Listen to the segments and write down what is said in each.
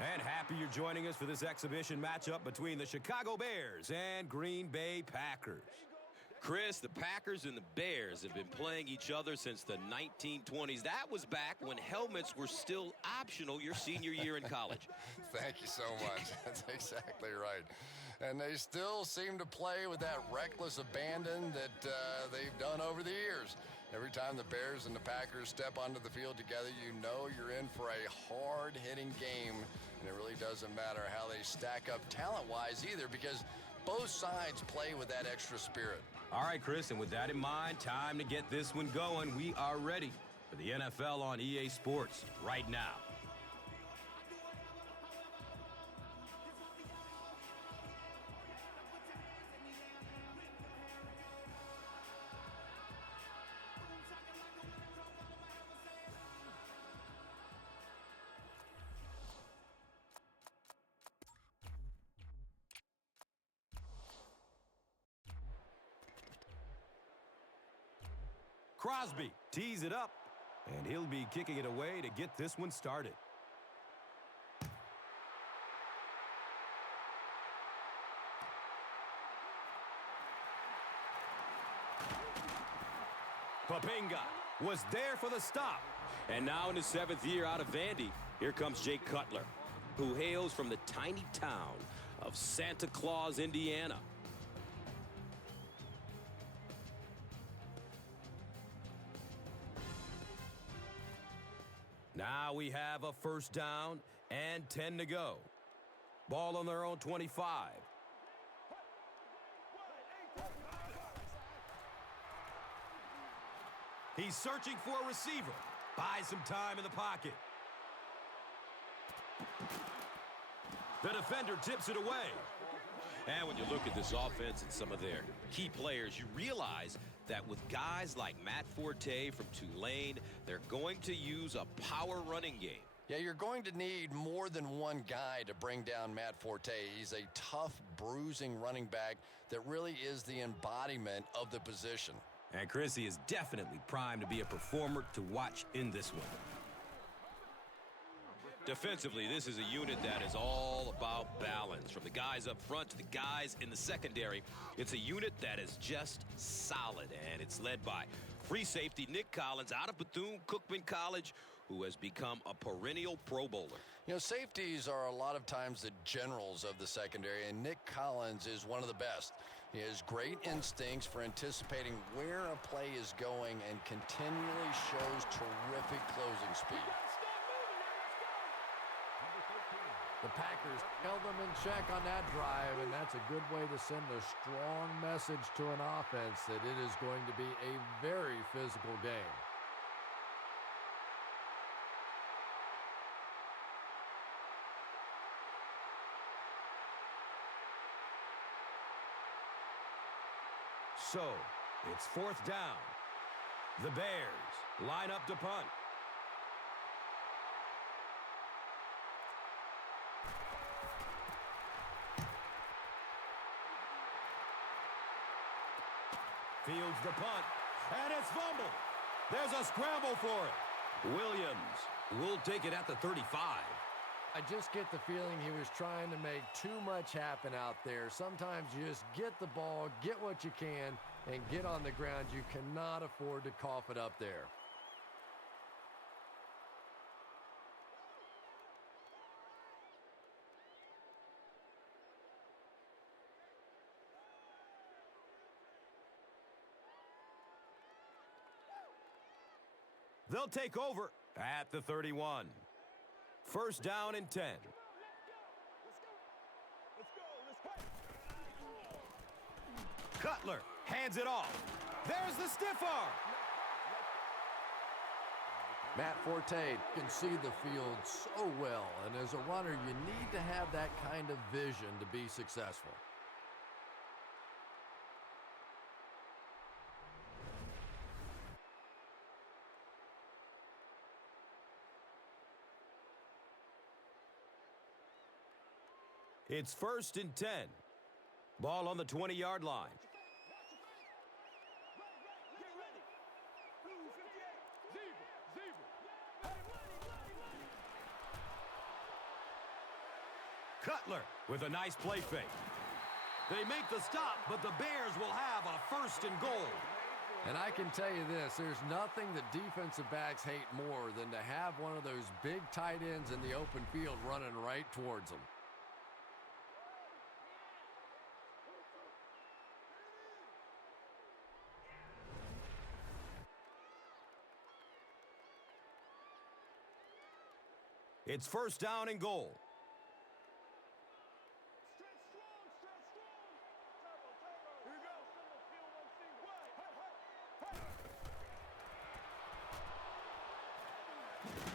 And happy you're joining us for this exhibition matchup between the Chicago Bears and Green Bay Packers. Chris, the Packers and the Bears have been playing each other since the 1920s. That was back when helmets were still optional your senior year in college. Thank you so much. That's exactly right. And they still seem to play with that reckless abandon that they've done over the years. Every time the Bears and the Packers step onto the field together, you know you're in for a hard-hitting game. And it really doesn't matter how they stack up talent-wise either, because both sides play with that extra spirit. All right, Chris, and with that in mind, time to get this one going. We are ready for the NFL on EA Sports right now. Crosby tees it up, and he'll be kicking it away to get this one started. Papinga was there for the stop. And now in his 7th year out of Vandy, here comes Jake Cutler, who hails from the tiny town of Santa Claus, Indiana. Now we have a first down and 10 to go. Ball on their own 25. He's searching for a receiver. Buys some time in the pocket. The defender tips it away. And when you look at this offense and some of their key players, you realize that with guys like Matt Forte from Tulane, they're going to use a power running game. Yeah, you're going to need more than one guy to bring down Matt Forte. He's a tough, bruising running back that really is the embodiment of the position. And Chrissy is definitely primed to be a performer to watch in this one. Defensively, this is a unit that is all about balance. From the guys up front to the guys in the secondary, it's a unit that is just solid, and it's led by free safety Nick Collins out of Bethune-Cookman College, who has become a perennial Pro Bowler. You know, safeties are a lot of times the generals of the secondary, and Nick Collins is one of the best. He has great instincts for anticipating where a play is going and continually shows terrific closing speed. The Packers held them in check on that drive, and that's a good way to send a strong message to an offense that it is going to be a very physical game. So, it's 4th down. The Bears line up to punt. Fields the punt, and it's fumbled. There's a scramble for it. Williams will take it at the 35. I just get the feeling he was trying to make too much happen out there. Sometimes you just get the ball, get what you can, and get on the ground. You cannot afford to cough it up there. They'll take over at the 31. First down and 10. Cutler hands it off. There's the stiff arm. Matt Forte can see the field so well, and as a runner, you need to have that kind of vision to be successful. It's 1st and 10. Ball on the 20-yard line. Cutler with a nice play fake. They make the stop, but the Bears will have a 1st and goal. And I can tell you this, there's nothing that defensive backs hate more than to have one of those big tight ends in the open field running right towards them. It's 1st down and goal.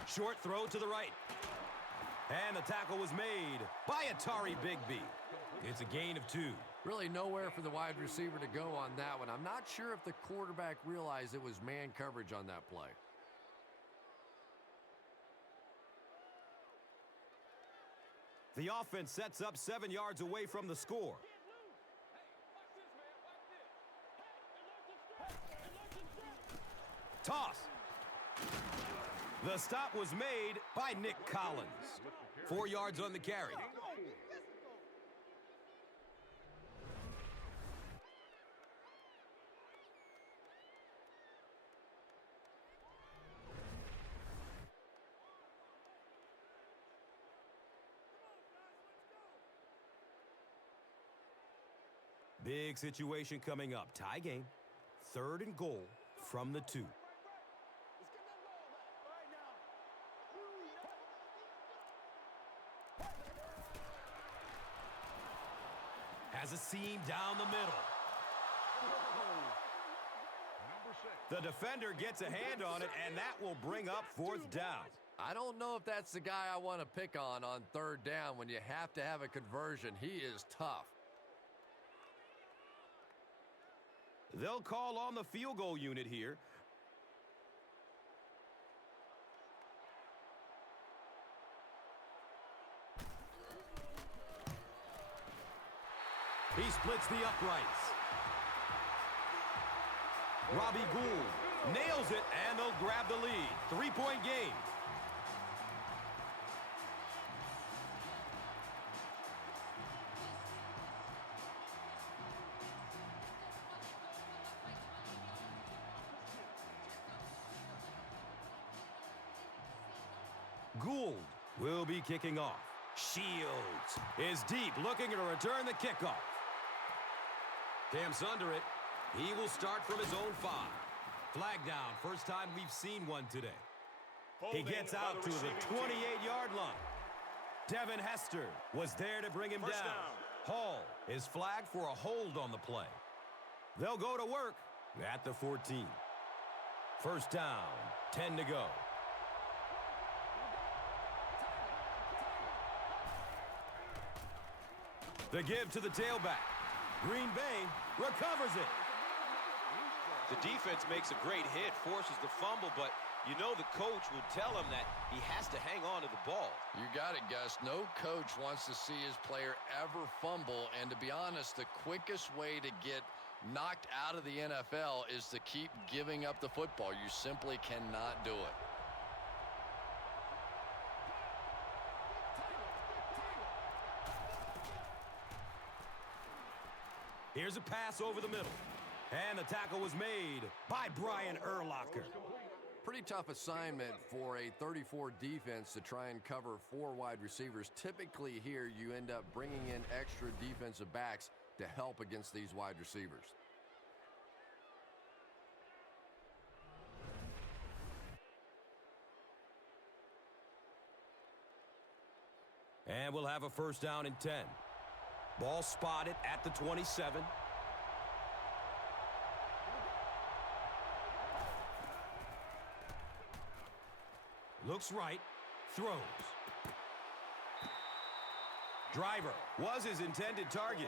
Short throw to the right. And the tackle was made by Atari Bigby. It's a gain of 2. Really nowhere for the wide receiver to go on that one. I'm not sure if the quarterback realized it was man coverage on that play. The offense sets up 7 yards away from the score. Toss. The stop was made by Nick Collins. 4 yards on the carry. Big situation coming up. Tie game. 3rd and goal from the 2. Has a seam down the middle. The defender gets a hand on it, and that will bring up 4th down. I don't know if that's the guy I want to pick on 3rd down when you have to have a conversion. He is tough. They'll call on the field goal unit here. He splits the uprights. Robbie Gould nails it, and they'll grab the lead. 3-point game. Gould will be kicking off. Shields is deep, looking to return the kickoff. Camps under it. He will start from his own 5. Flag down. First time we've seen one today. He gets out to the 28-yard line. Devin Hester was there to bring him down. Hall is flagged for a hold on the play. They'll go to work at the 14. 1st down, 10 to go. The give to the tailback. Green Bay recovers it. The defense makes a great hit, forces the fumble, but you know the coach will tell him that he has to hang on to the ball. You got it, Gus. No coach wants to see his player ever fumble, and to be honest, the quickest way to get knocked out of the NFL is to keep giving up the football. You simply cannot do it. Here's a pass over the middle. And the tackle was made by Brian Urlacher. Pretty tough assignment for a 34 defense to try and cover 4 wide receivers. Typically here, you end up bringing in extra defensive backs to help against these wide receivers. And we'll have a 1st down and 10. Ball spotted at the 27. Looks right, throws. Driver was his intended target.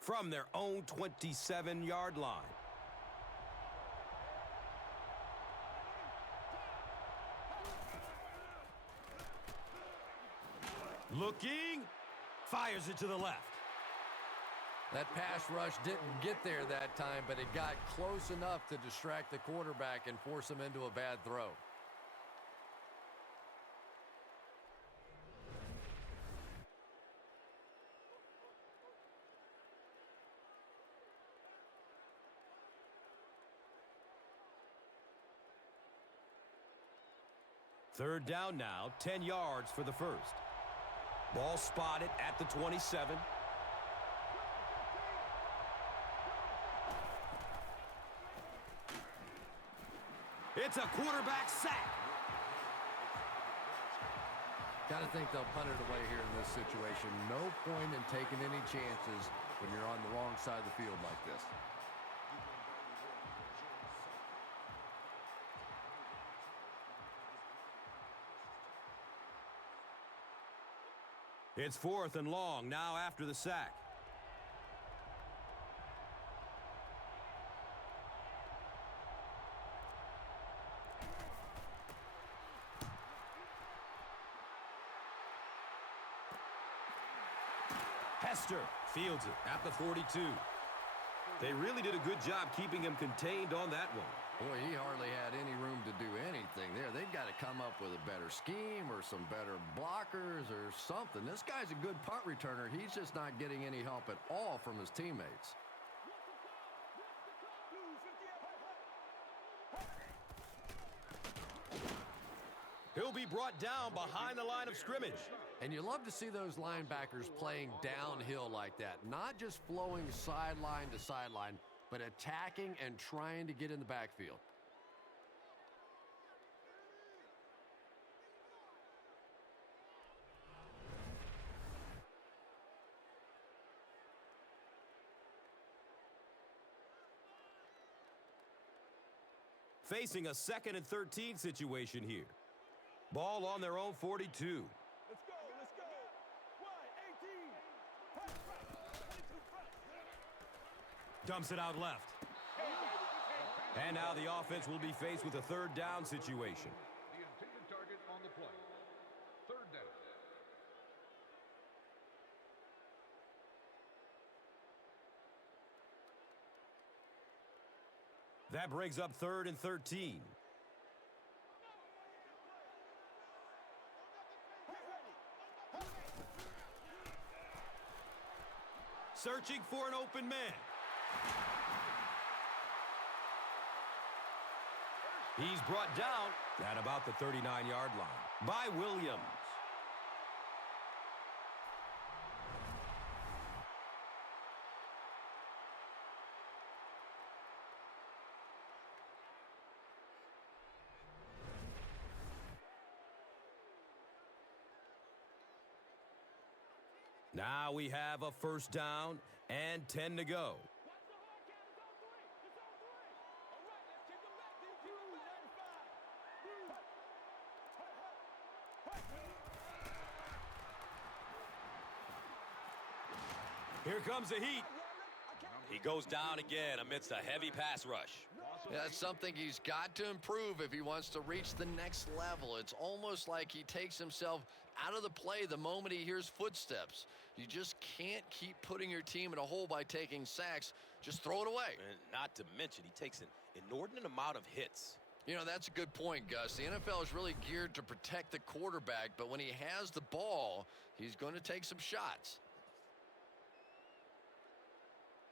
From their own 27-yard line. Looking. Fires it to the left. That pass rush didn't get there that time, but it got close enough to distract the quarterback and force him into a bad throw. Third down now, 10 yards for the first. Ball spotted at the 27. It's a quarterback sack. Got to think they'll punt it away here in this situation. No point in taking any chances when you're on the wrong side of the field like this. It's 4th and long now after the sack. Hester fields it at the 42. They really did a good job keeping him contained on that one. Boy, he hardly had any room to do anything there. They've got to come up with a better scheme or some better blockers or something. This guy's a good punt returner. He's just not getting any help at all from his teammates. He'll be brought down behind the line of scrimmage. And you love to see those linebackers playing downhill like that. Not just flowing sideline to sideline, but attacking and trying to get in the backfield. Facing a 2nd and 13 situation here. Ball on their own 42. Let's go, let's go. Y18. Dumps it out left. And now the offense will be faced with a 3rd down situation. The intended target on the play. 3rd down. That brings up 3rd and 13. Searching for an open man. He's brought down at about the 39-yard line by Williams. Now we have a 1st down and 10 to go. Here comes the heat. He goes down again amidst a heavy pass rush. Yeah, that's something he's got to improve if he wants to reach the next level. It's almost like he takes himself out of the play the moment he hears footsteps. You just can't keep putting your team in a hole by taking sacks. Just throw it away. And not to mention, he takes an inordinate amount of hits. You know, that's a good point, Gus. The NFL is really geared to protect the quarterback, but when he has the ball, he's going to take some shots.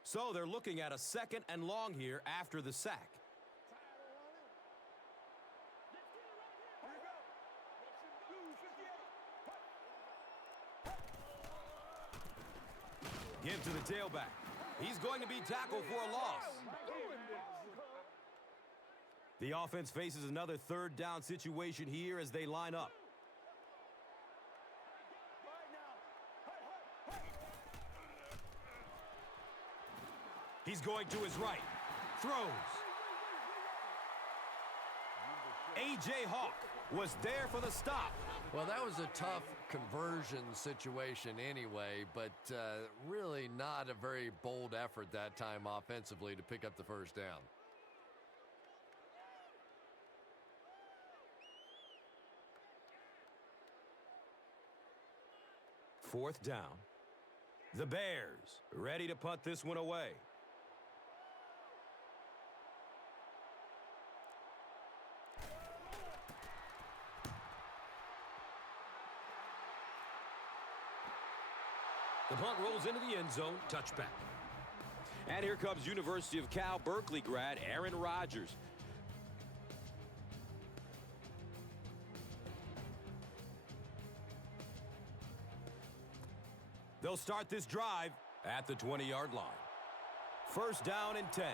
So they're looking at a 2nd and long here after the sack. Give to the tailback. He's going to be tackled for a loss. The offense faces another 3rd down situation here as they line up. He's going to his right. Throws. A.J. Hawk was there for the stop. Well, that was a tough conversion situation anyway, but really not a very bold effort that time offensively to pick up the 1st down. 4th down. The Bears ready to punt this one away. The punt rolls into the end zone. Touchback. And here comes University of Cal Berkeley grad Aaron Rodgers. They'll start this drive at the 20-yard line. 1st down and 10.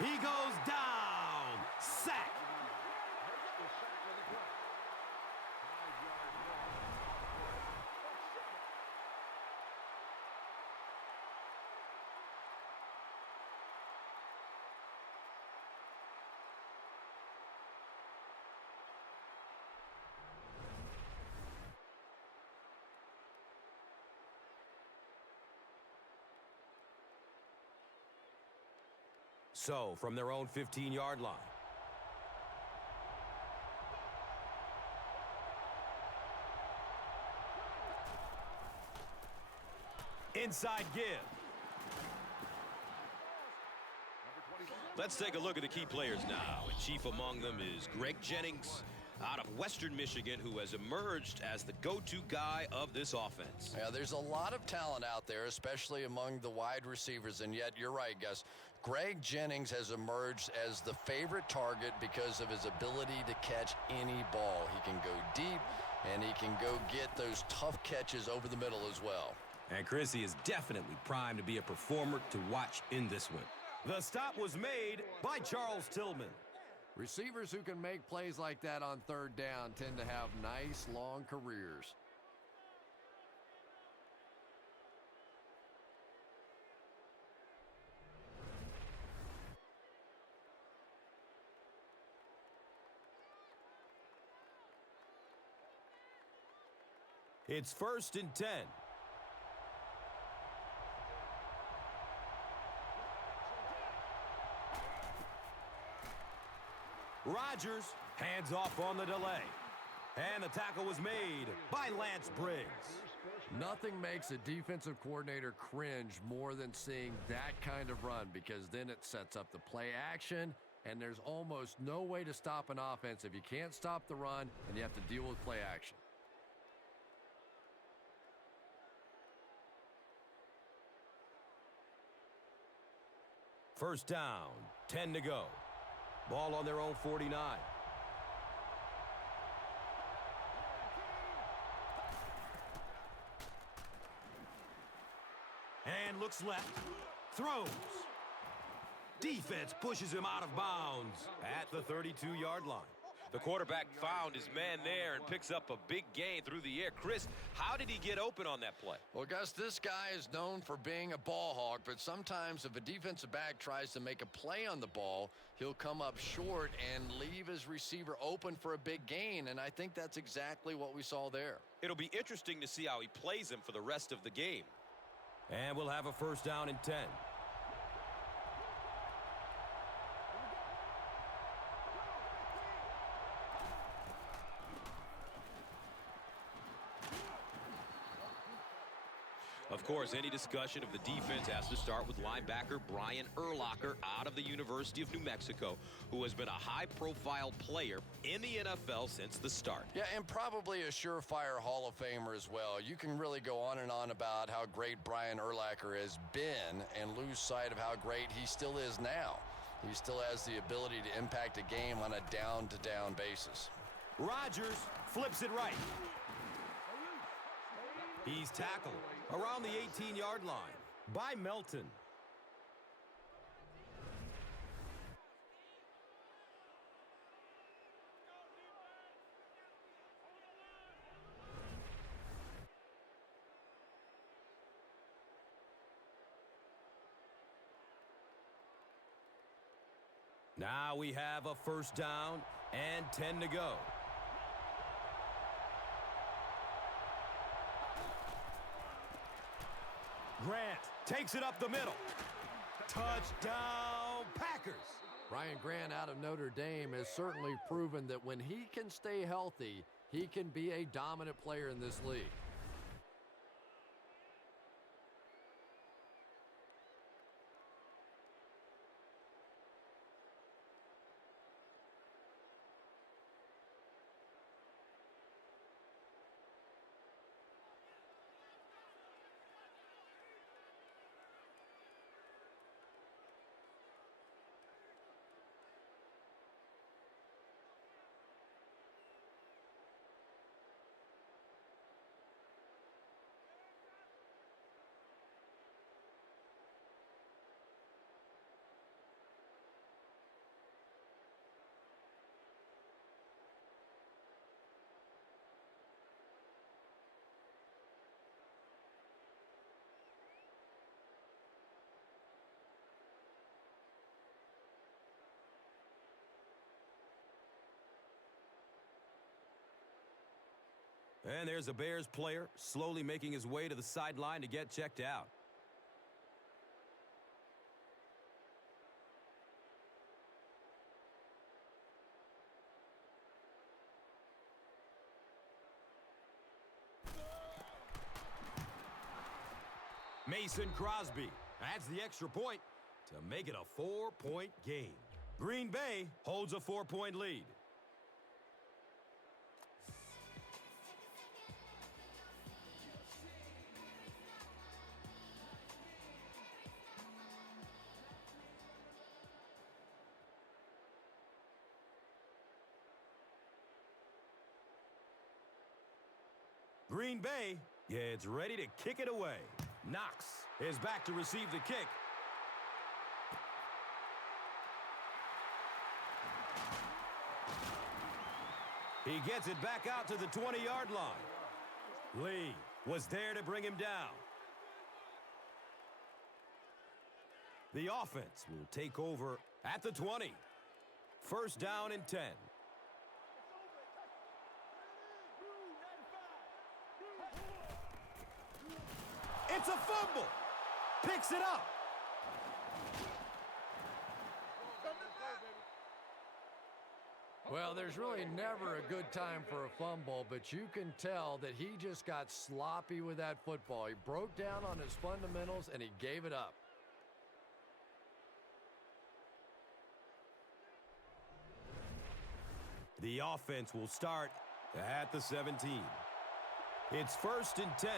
He goes down. Sack. So, from their own 15-yard line. Inside give. Let's take a look at the key players now. And chief among them is Greg Jennings out of Western Michigan, who has emerged as the go-to guy of this offense. Yeah, there's a lot of talent out there, especially among the wide receivers, and yet you're right, Gus. Greg Jennings has emerged as the favorite target because of his ability to catch any ball. He can go deep, and he can go get those tough catches over the middle as well. And Chrissy is definitely primed to be a performer to watch in this one. The stop was made by Charles Tillman. Receivers who can make plays like that on 3rd down tend to have nice, long careers. It's 1st and 10. Rodgers hands off on the delay. And the tackle was made by Lance Briggs. Nothing makes a defensive coordinator cringe more than seeing that kind of run, because then it sets up the play action, and there's almost no way to stop an offense if you can't stop the run and you have to deal with play action. First down, 10 to go. Ball on their own 49. And looks left. Throws. Defense pushes him out of bounds at the 32-yard line. The quarterback found his man there and picks up a big gain through the air. Chris, how did he get open on that play? Well, Gus, this guy is known for being a ball hawk, but sometimes if a defensive back tries to make a play on the ball, he'll come up short and leave his receiver open for a big gain, and I think that's exactly what we saw there. It'll be interesting to see how he plays him for the rest of the game. And we'll have a first down and 10. Of course, any discussion of the defense has to start with linebacker Brian Urlacher out of the University of New Mexico, who has been a high-profile player in the NFL since the start. Yeah, and probably a surefire Hall of Famer as well. You can really go on and on about how great Brian Urlacher has been and lose sight of how great he still is now. He still has the ability to impact a game on a down-to-down basis. Rodgers flips it right. He's tackled around the 18-yard line by Melton. Now we have a first down and 10 to go. Grant takes it up the middle. Touchdown pass. Packers. Ryan Grant out of Notre Dame has certainly proven that when he can stay healthy, he can be a dominant player in this league. And there's a Bears player slowly making his way to the sideline to get checked out. Mason Crosby adds the extra point to make it a 4-point game. Green Bay holds a 4-point lead. Green Bay gets ready to kick it away. Knox is back to receive the kick. He gets it back out to the 20-yard line. Lee was there to bring him down. The offense will take over at the 20. First down and 10. It's a fumble. Picks it up. Well, there's really never a good time for a fumble, but you can tell that he just got sloppy with that football. He broke down on his fundamentals, and he gave it up. The offense will start at the 17. It's first and 10.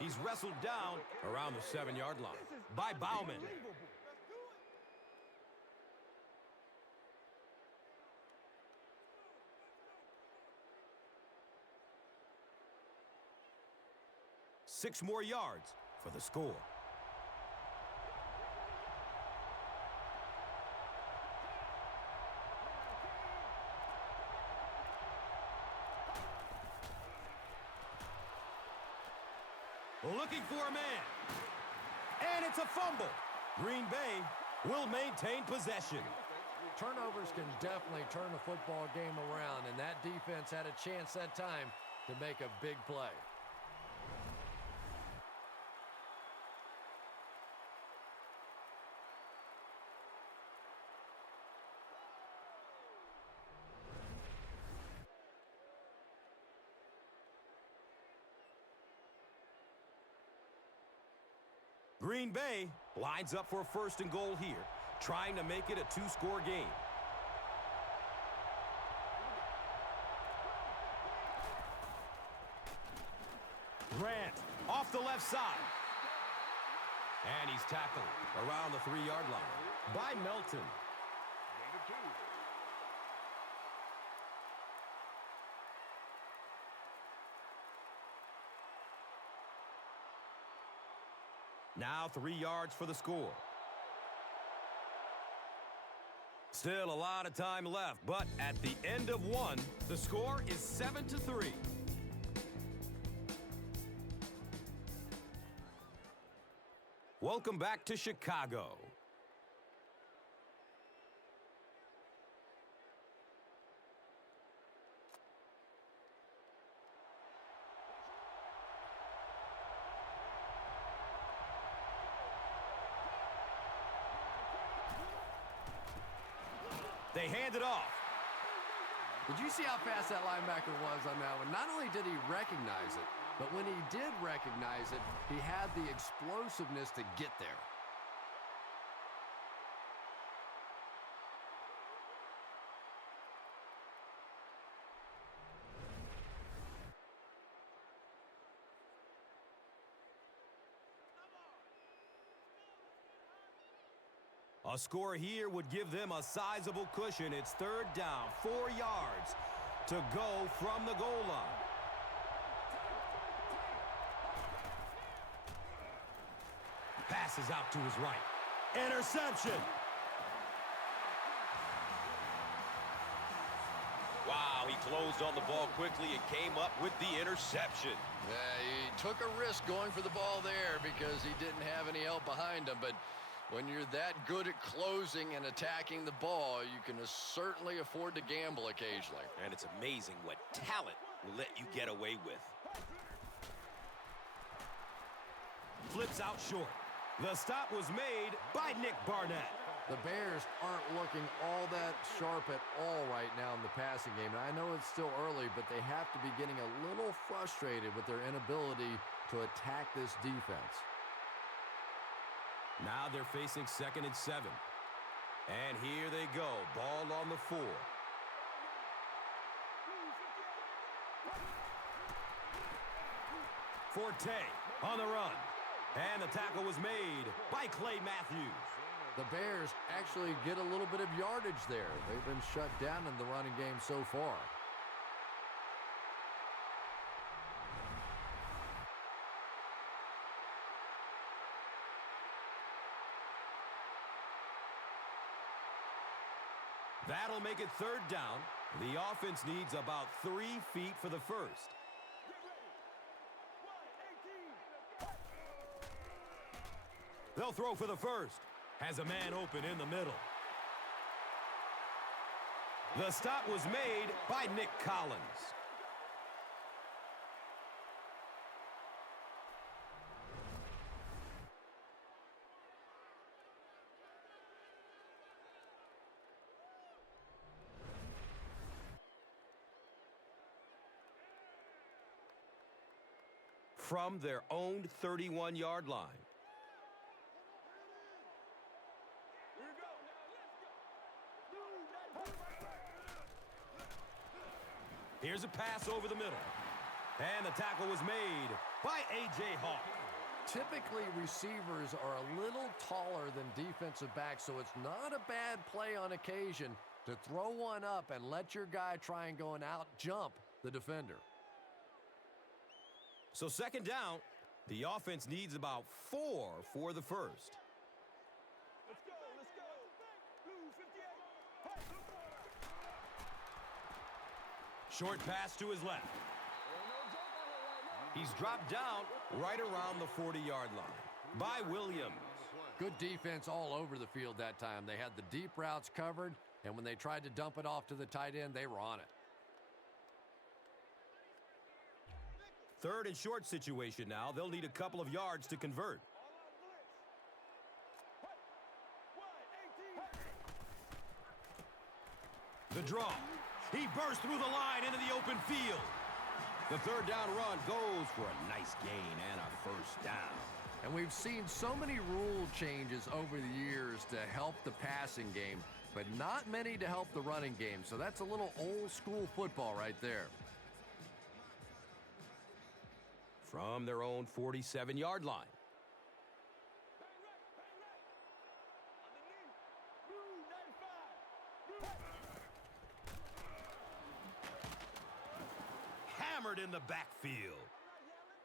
He's wrestled down around the 7-yard line by Bauman. Six more yards for the score. Looking for a man. And it's a fumble. Green Bay will maintain possession. Turnovers can definitely turn a football game around, and that defense had a chance that time to make a big play. Green Bay lines up for a first and goal here, trying to make it a two-score game. Grant off the left side. And he's tackled around the 3-yard line by Melton. Now 3 yards for the score. Still a lot of time left, but at the end of one, the score is 7-3. Welcome back to Chicago. They hand it off. Did you see how fast that linebacker was on that one? Not only did he recognize it, but when he did recognize it, he had the explosiveness to get there. A score here would give them a sizable cushion. It's third down, 4 yards to go from the goal line. Passes out to his right. Interception. Wow, he closed on the ball quickly and came up with the interception. Yeah, he took a risk going for the ball there because he didn't have any help behind him. But when you're that good at closing and attacking the ball, you can certainly afford to gamble occasionally. And it's amazing what talent will let you get away with. Flips out short. The stop was made by Nick Barnett. The Bears aren't looking all that sharp at all right now in the passing game. And I know it's still early, but they have to be getting a little frustrated with their inability to attack this defense. Now they're facing 2nd and 7. And here they go. Ball on the 4. Forte on the run. And the tackle was made by Clay Matthews. The Bears actually get a little bit of yardage there. They've been shut down in the running game so far. That'll make it third down. The offense needs about 3 feet for the first. They'll throw for the first. Has a man open in the middle. The stop was made by Nick Collins. From their own 31-yard line. Here's a pass over the middle. And the tackle was made by A.J. Hawk. Typically, receivers are a little taller than defensive backs, so it's not a bad play on occasion to throw one up and let your guy try and go and out-jump the defender. So 2nd down, the offense needs about 4 for the first. Let's go, let's go. Blue 58. Short pass to his left. He's dropped down right around the 40-yard line by Williams. Good defense all over the field that time. They had the deep routes covered, and when they tried to dump it off to the tight end, they were on it. 3rd and short situation now. They'll need a couple of yards to convert. The draw. He burst through the line into the open field. The 3rd down run goes for a nice gain and a first down. And we've seen so many rule changes over the years to help the passing game, but not many to help the running game. So that's a little old school football right there. From their own 47-yard line. Hammered in the backfield.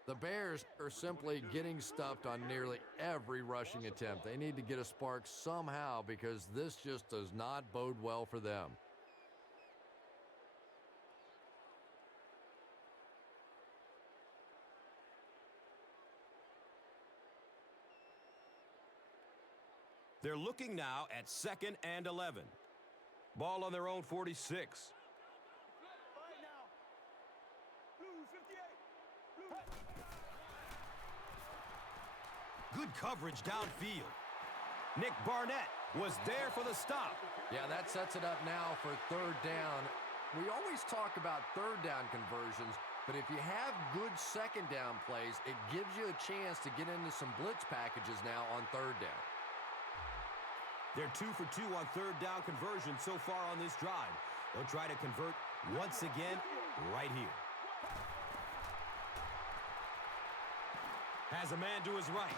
The Bears are simply getting stuffed on nearly every rushing attempt. They need to get a spark somehow because this just does not bode well for them. They're looking now at 2nd and 11. Ball on their own 46. Good coverage downfield. Nick Barnett was there for the stop. Yeah, that sets it up now for third down. We always talk about third down conversions, but if you have good second down plays, it gives you a chance to get into some blitz packages now on third down. They're 2 for 2 on third down conversion so far on this drive. They'll try to convert once again right here. Has a man to his right.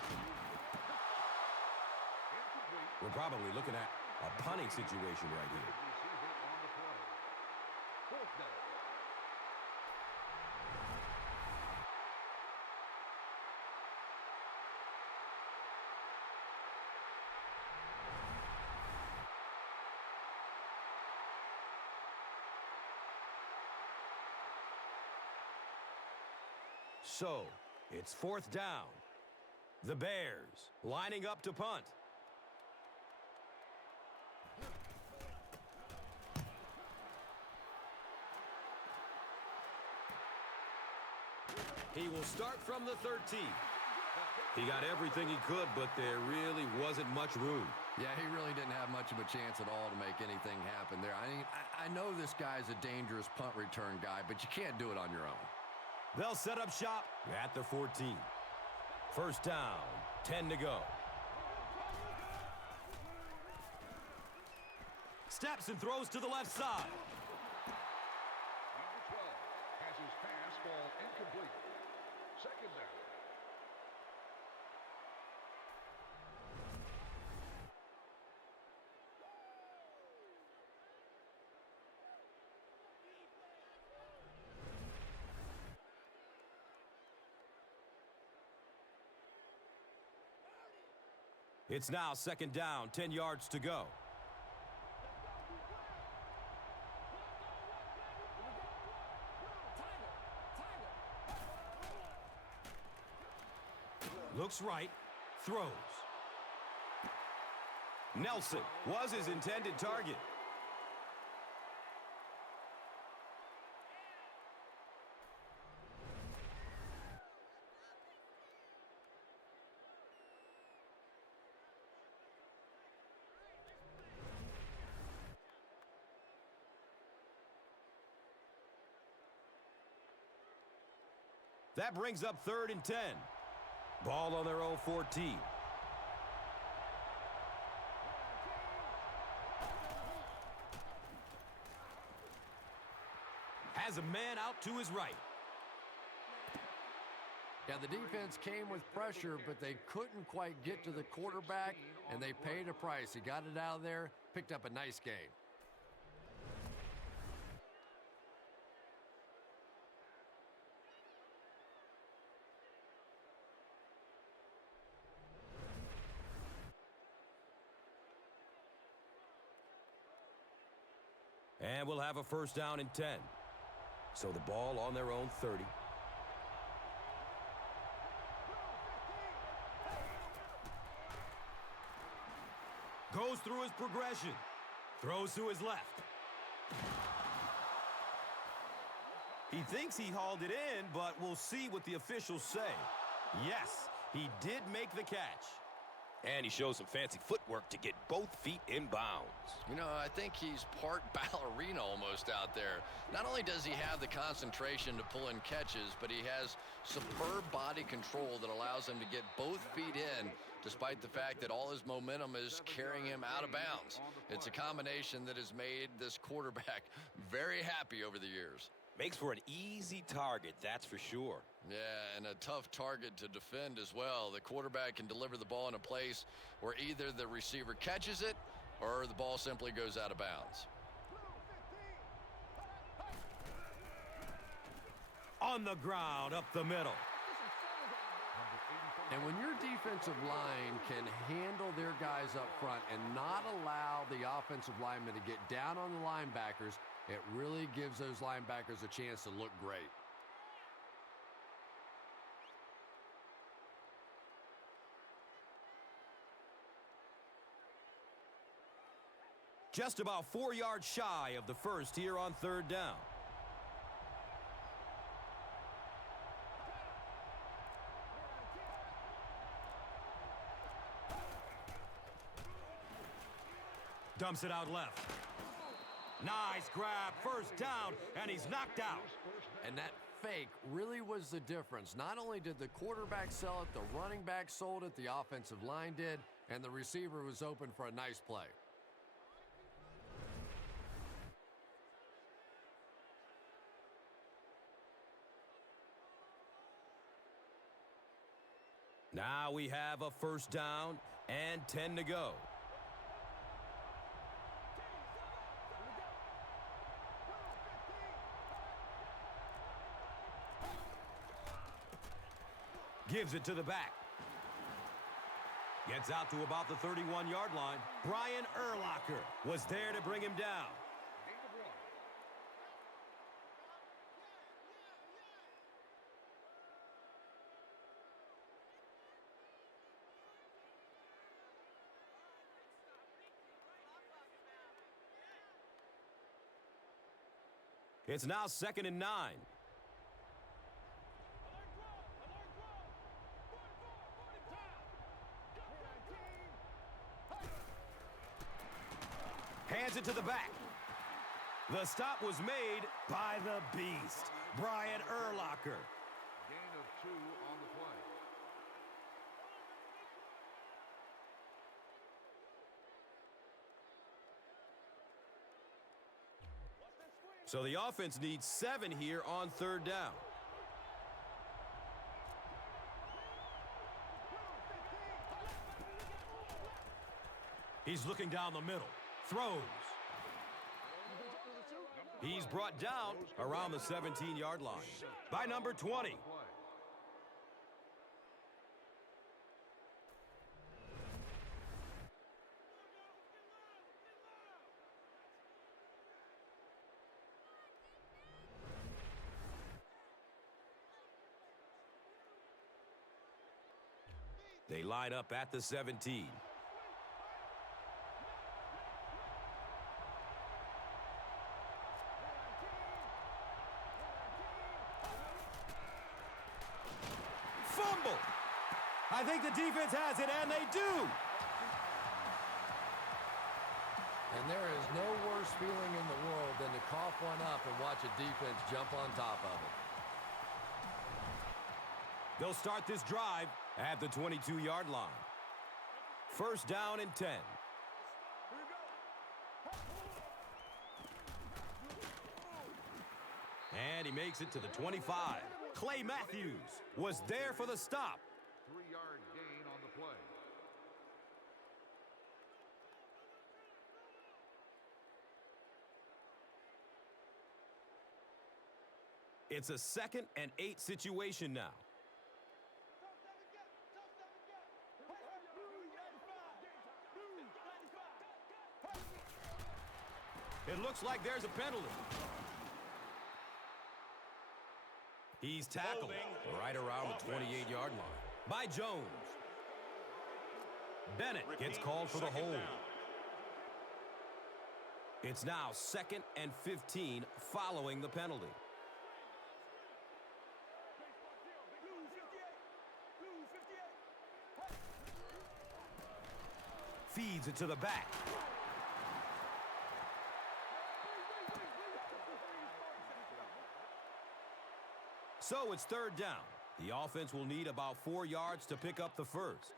We're probably looking at a punting situation right here. So, it's fourth down. The Bears lining up to punt. He will start from the 13. He got everything he could, but there really wasn't much room. Yeah, he really didn't have much of a chance at all to make anything happen there. I mean, I know this guy's a dangerous punt return guy, but you can't do it on your own. They'll set up shop at the 14. First down, 10 to go. Steps and throws to the left side. Number 12 has his pass ball incomplete. Second down. It's now second down, 10 yards to go. Looks right, throws. Nelson was his intended target. That brings up 3rd and 10. Ball on their own 14. Has a man out to his right. Yeah, the defense came with pressure, but they couldn't quite get to the quarterback, and they paid a price. He got it out of there, picked up a nice game. And we'll have a first down and 10. So the ball on their own 30. Goes through his progression. Throws to his left. He thinks he hauled it in, but we'll see what the officials say. Yes, he did make the catch. And he shows some fancy footwork to get both feet in bounds. You know, I think he's part ballerina almost out there. Not only does he have the concentration to pull in catches, but he has superb body control that allows him to get both feet in, despite the fact that all his momentum is carrying him out of bounds. It's a combination that has made this quarterback very happy over the years. Makes for an easy target, that's for sure. Yeah, and a tough target to defend as well. The quarterback can deliver the ball in a place where either the receiver catches it or the ball simply goes out of bounds. On the ground, up the middle. And when your defensive line can handle their guys up front and not allow the offensive linemen to get down on the linebackers, it really gives those linebackers a chance to look great. Just about 4 yards shy of the first here on third down. Dumps it out left. Nice grab, first down, and he's knocked out. And that fake really was the difference. Not only did the quarterback sell it, the running back sold it, the offensive line did, and the receiver was open for a nice play. Now we have a first down and 10 to go. Gives it to the back. Gets out to about the 31-yard line. Brian Urlacher was there to bring him down. It's now 2nd and 9. Hands it to the back. The stop was made by the beast, Brian Urlacher. Gain of 2 on the play. So the offense needs 7 here on 3rd down. He's looking down the middle. Throws. He's brought down around the 17-yard line by number 20. They line up at the 17. Fumble. I think the defense has it, and they do. And there is no worse feeling in the world than to cough one up and watch a defense jump on top of it. They'll start this drive at the 22-yard line. First down and 10. And he makes it to the 25. Clay Matthews was there for the stop. 3-yard gain on the play. It's a 2nd and 8 situation now. It looks like there's a penalty. He's tackled right around the 28-yard line by Jones. Bennett gets called for the hold. It's now 2nd and 15 following the penalty. Feeds it to the back. So it's 3rd down. The offense will need about 4 yards to pick up the first.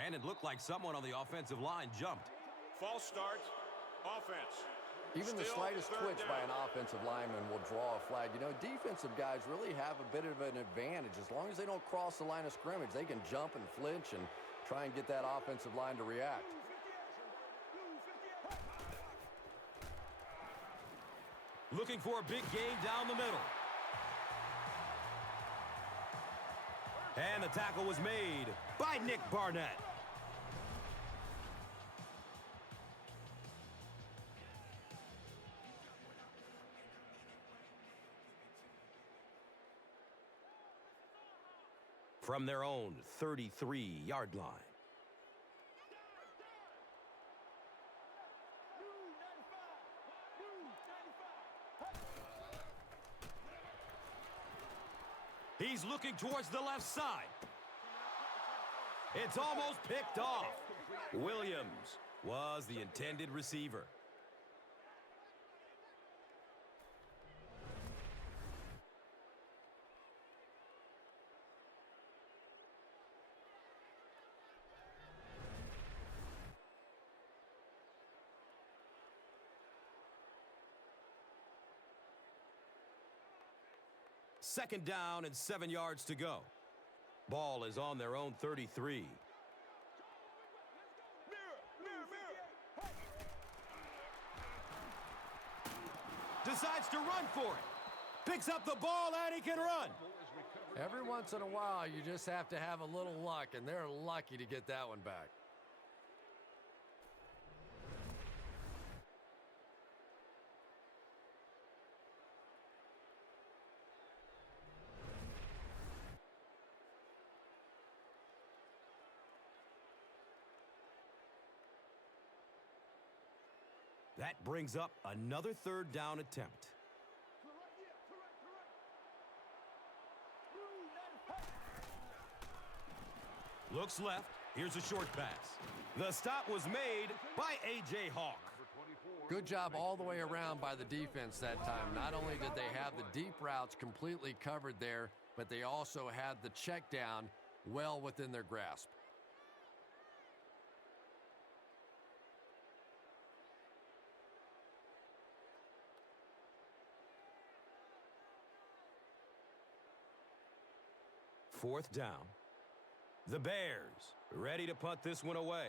And it looked like someone on the offensive line jumped. False start, offense. Even the slightest twitch by an offensive lineman will draw a flag. You know, defensive guys really have a bit of an advantage. As long as they don't cross the line of scrimmage, they can jump and flinch and try and get that offensive line to react. Looking for a big gain down the middle. And the tackle was made by Nick Barnett. From their own 33-yard line. He's looking towards the left side. It's almost picked off. Williams was the intended receiver. Second down and 7 yards to go. Ball is on their own 33. Decides to run for it. Picks up the ball and he can run. Every once in a while, you just have to have a little luck, and they're lucky to get that one back. That brings up another third down attempt. Looks left. Here's a short pass. The stop was made by A.J. Hawk. Good job all the way around by the defense that time. Not only did they have the deep routes completely covered there, but they also had the check down well within their grasp. Fourth down. The Bears ready to punt this one away.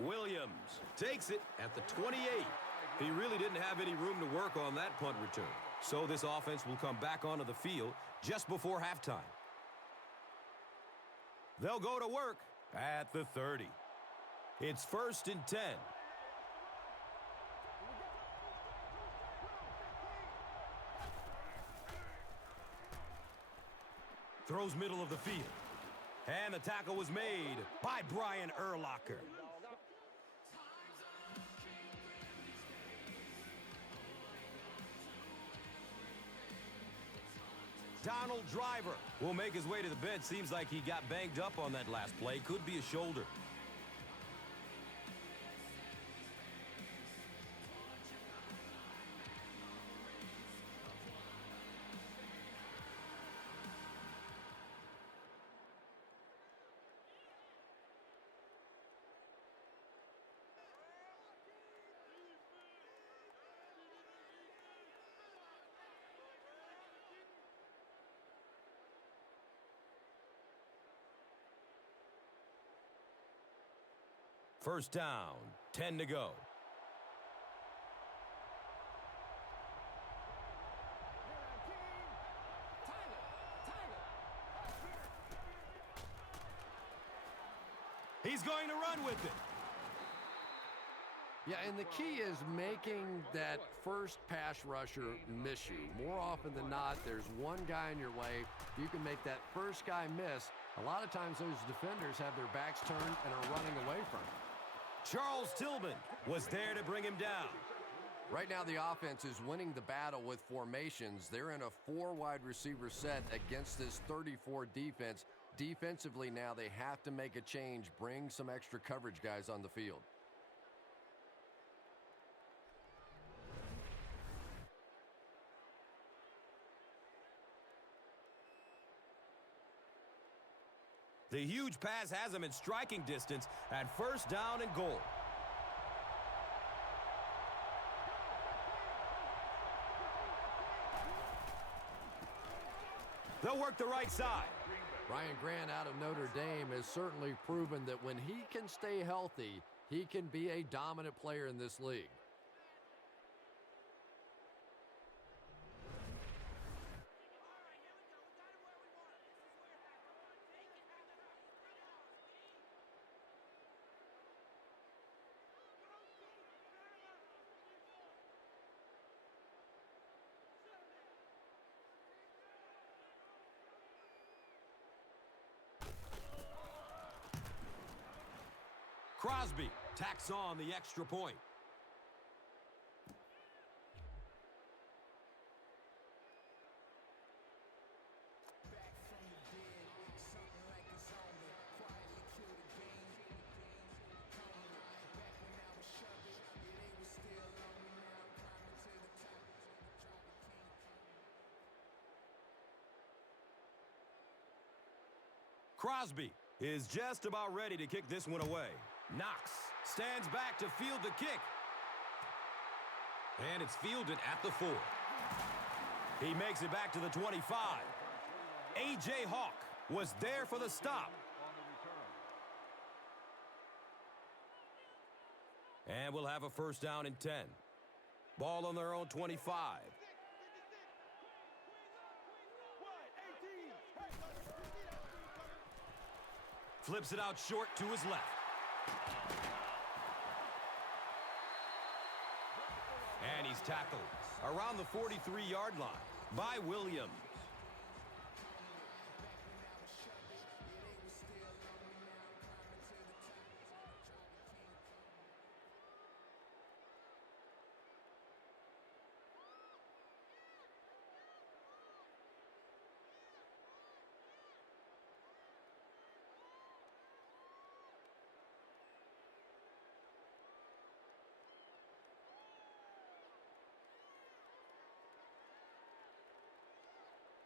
Williams takes it at the 28. He really didn't have any room to work on that punt return. So this offense will come back onto the field just before halftime. They'll go to work at the 30. It's 1st and 10. Throws middle of the field. And the tackle was made by Brian Urlacher. Donald Driver will make his way to the bench. Seems like he got banged up on that last play. Could be a shoulder. First down, 10 to go. He's going to run with it. Yeah, and the key is making that first pass rusher miss you. More often than not, there's one guy in your way. You can make that first guy miss. A lot of times those defenders have their backs turned and are running away from him. Charles Tillman was there to bring him down. Right now, the offense is winning the battle with formations. They're in a 4 wide receiver set against this 34 defense. Defensively now, they have to make a change, bring some extra coverage guys on the field. The huge pass has him in striking distance at first down and goal. They'll work the right side. Ryan Grant out of Notre Dame has certainly proven that when he can stay healthy, he can be a dominant player in this league. Crosby tacks on the extra point. Crosby is just about ready to kick this one away. Knox stands back to field the kick. And it's fielded at the 4. He makes it back to the 25. A.J. Hawk was there for the stop. And we'll have a first down and 10. Ball on their own 25. Flips it out short to his left. And he's tackled around the 43-yard line by Williams.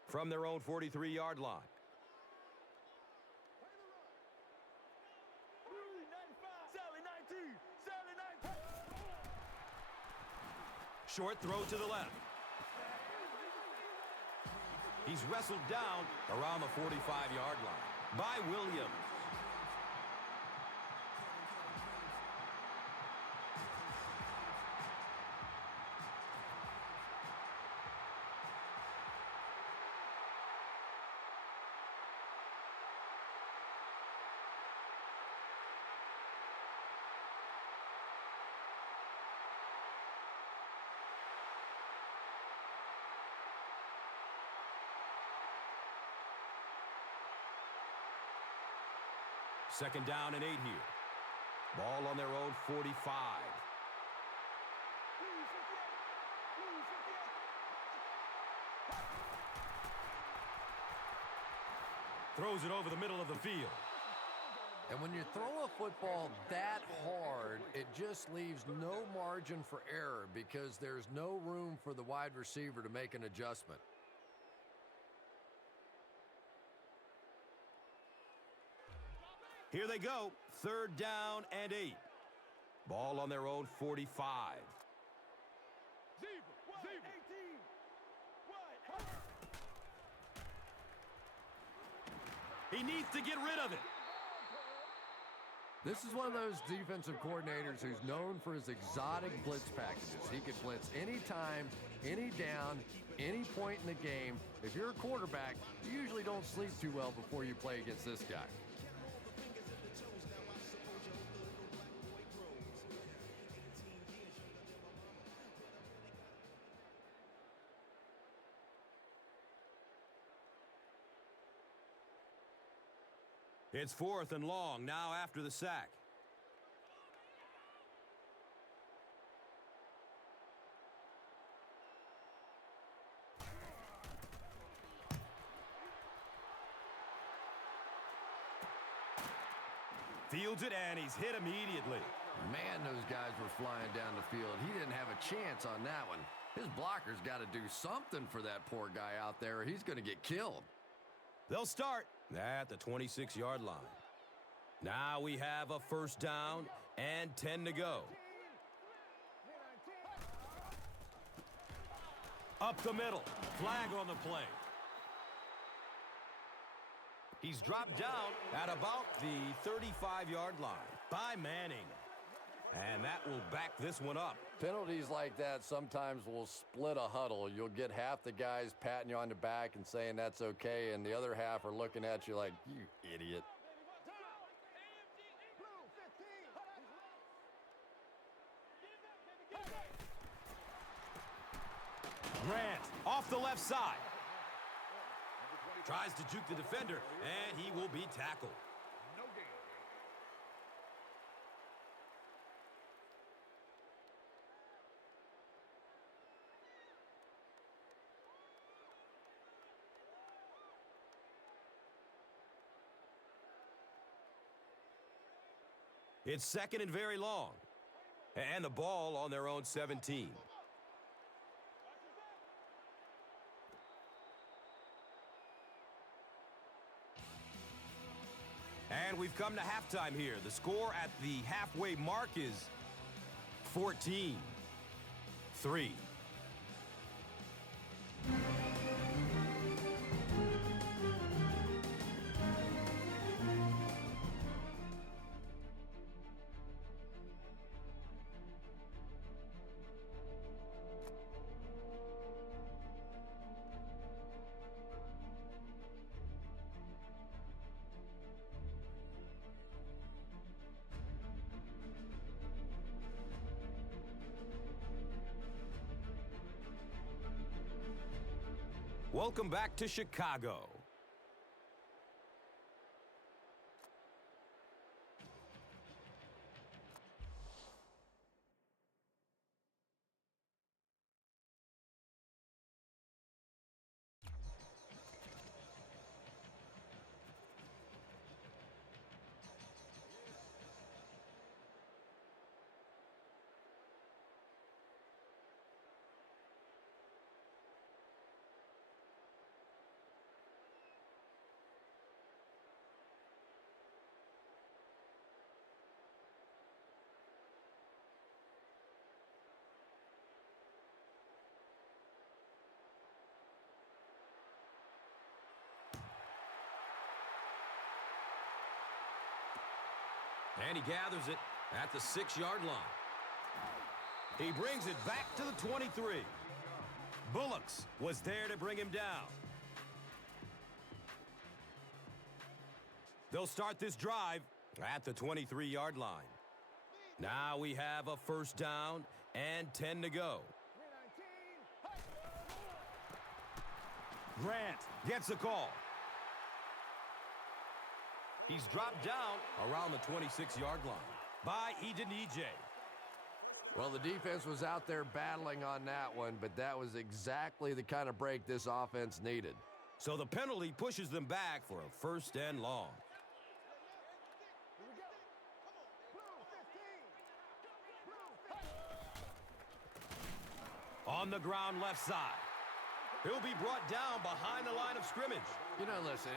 From their own 43-yard line. Short throw to the left. He's wrestled down around the 45-yard line by Williams. Second down and 8 here. Ball on their own 45. Throws it over the middle of the field. And when you throw a football that hard, it just leaves no margin for error because there's no room for the wide receiver to make an adjustment. Here they go. Third down and 8. Ball on their own 45. He needs to get rid of it. This is one of those defensive coordinators who's known for his exotic blitz packages. He can blitz anytime, any down, any point in the game. If you're a quarterback, you usually don't sleep too well before you play against this guy. It's 4th and long now after the sack. Fields it, and he's hit immediately. Man, those guys were flying down the field. He didn't have a chance on that one. His blocker's got to do something for that poor guy out there, or he's going to get killed. They'll start at the 26-yard line. Now we have a first down and 10 to go. Up the middle. Flag on the play. He's dropped down at about the 35-yard line by Manning. And that will back this one up. Penalties like that sometimes will split a huddle. You'll get half the guys patting you on the back and saying that's okay, and the other half are looking at you like, you idiot. Grant off the left side. Tries to juke the defender, and he will be tackled. No gain. It's second and very long. And the ball on their own 17. And we've come to halftime here. The score at the halfway mark is 14-3. Welcome back to Chicago. And he gathers it at the 6-yard line. He brings it back to the 23. Bullocks was there to bring him down. They'll start this drive at the 23-yard line. Now we have a first down and 10 to go. Grant gets the call. He's dropped down around the 26-yard line by Eden EJ. Well, the defense was out there battling on that one, but that was exactly the kind of break this offense needed. So the penalty pushes them back for a first and long. On the ground left side. He'll be brought down behind the line of scrimmage. You know, listen,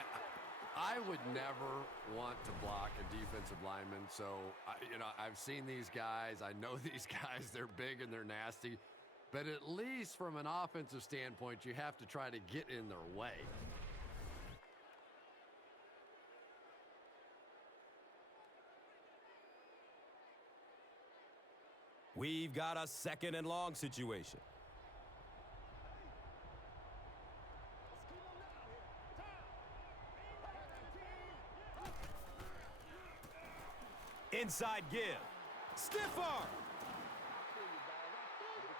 I would never want to block a defensive lineman, so, I've seen these guys. I know these guys. They're big and they're nasty. But at least from an offensive standpoint, you have to try to get in their way. We've got a second and long situation. Inside give. Stiff arm.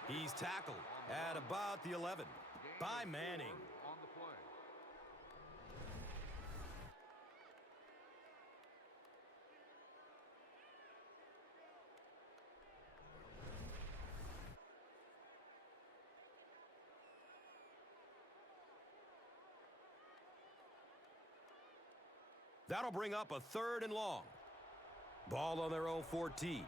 He's tackled at about the 11 by Manning. On the play. That'll bring up a third and long. Ball on their own 14.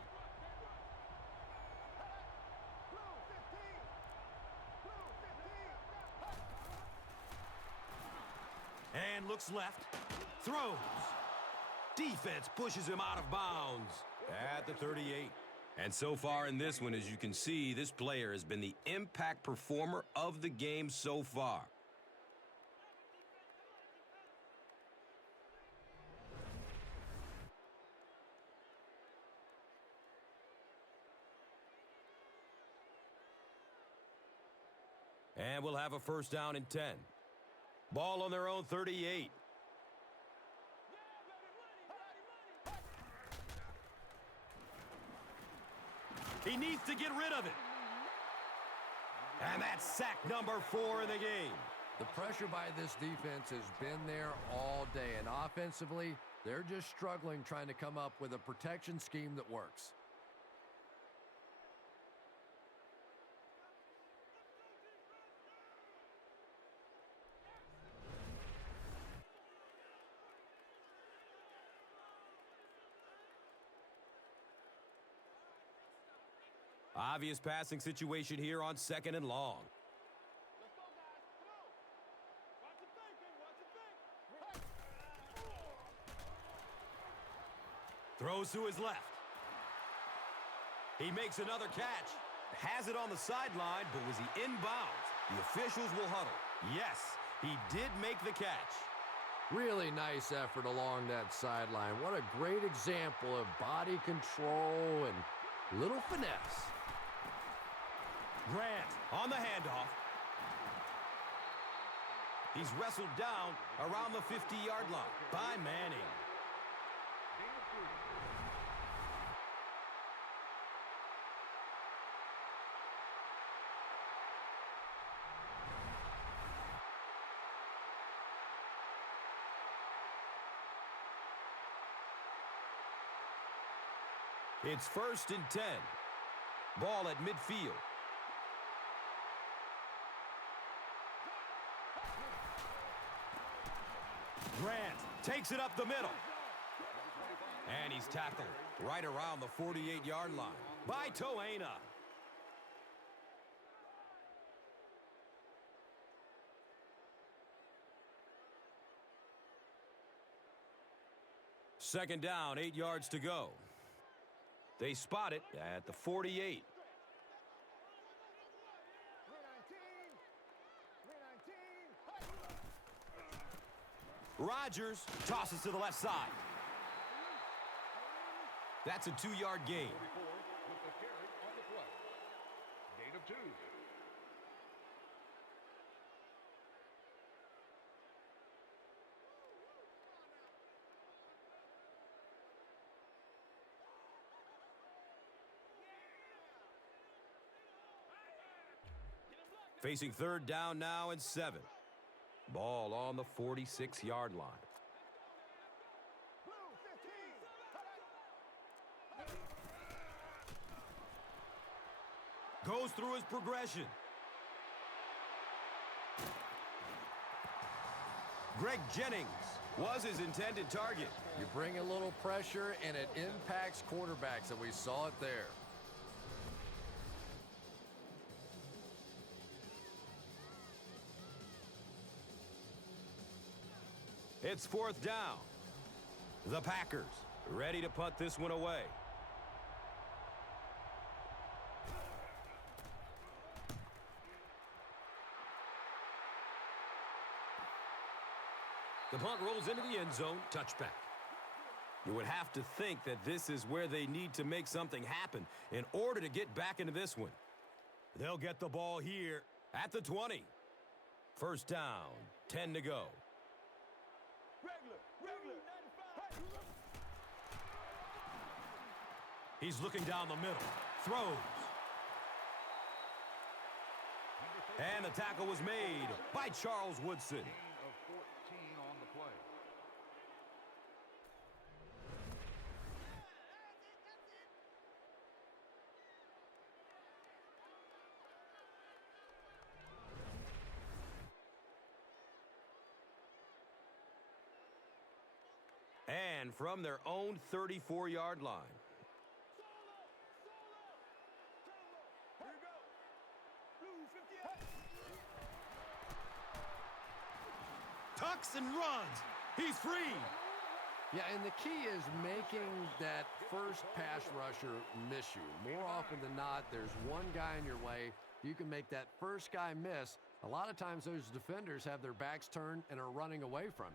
And looks left. Throws. Defense pushes him out of bounds at the 38. And so far in this one, as you can see, this player has been the impact performer of the game so far. And we'll have a first down and 10. Ball on their own 38. He needs to get rid of it. And that's sack number 4 in the game. The pressure by this defense has been there all day, and offensively, they're just struggling trying to come up with a protection scheme that works. Obvious passing situation here on 2nd and long. Throws to his left. He makes another catch. Has it on the sideline, but was he inbounds? The officials will huddle. Yes, he did make the catch. Really nice effort along that sideline. What a great example of body control and little finesse. Grant on the handoff. He's wrestled down around the 50-yard line by Manning. It's 1st and 10. Ball at midfield. Grant takes it up the middle. And he's tackled right around the 48-yard line by Toena. Second down, 8 yards to go. They spot it at the 48. Rodgers tosses to the left side. That's a 2-yard gain. With the carry on the play. Gain of 2. Facing 3rd down now and 7. Ball on the 46-yard line. Goes through his progression. Greg Jennings was his intended target. You bring a little pressure, and it impacts quarterbacks, and we saw it there. It's 4th down. The Packers ready to punt this one away. The punt rolls into the end zone. Touchback. You would have to think that this is where they need to make something happen in order to get back into this one. They'll get the ball here at the 20. 1st down, 10 to go. He's looking down the middle. Throws. And the tackle was made by Charles Woodson. Gain of 14 on the play. And from their own 34-yard line. Tucks and runs. He's free. Yeah, and the key is making that first pass rusher miss you. More often than not, there's one guy in your way. You can make that first guy miss. A lot of times those defenders have their backs turned and are running away from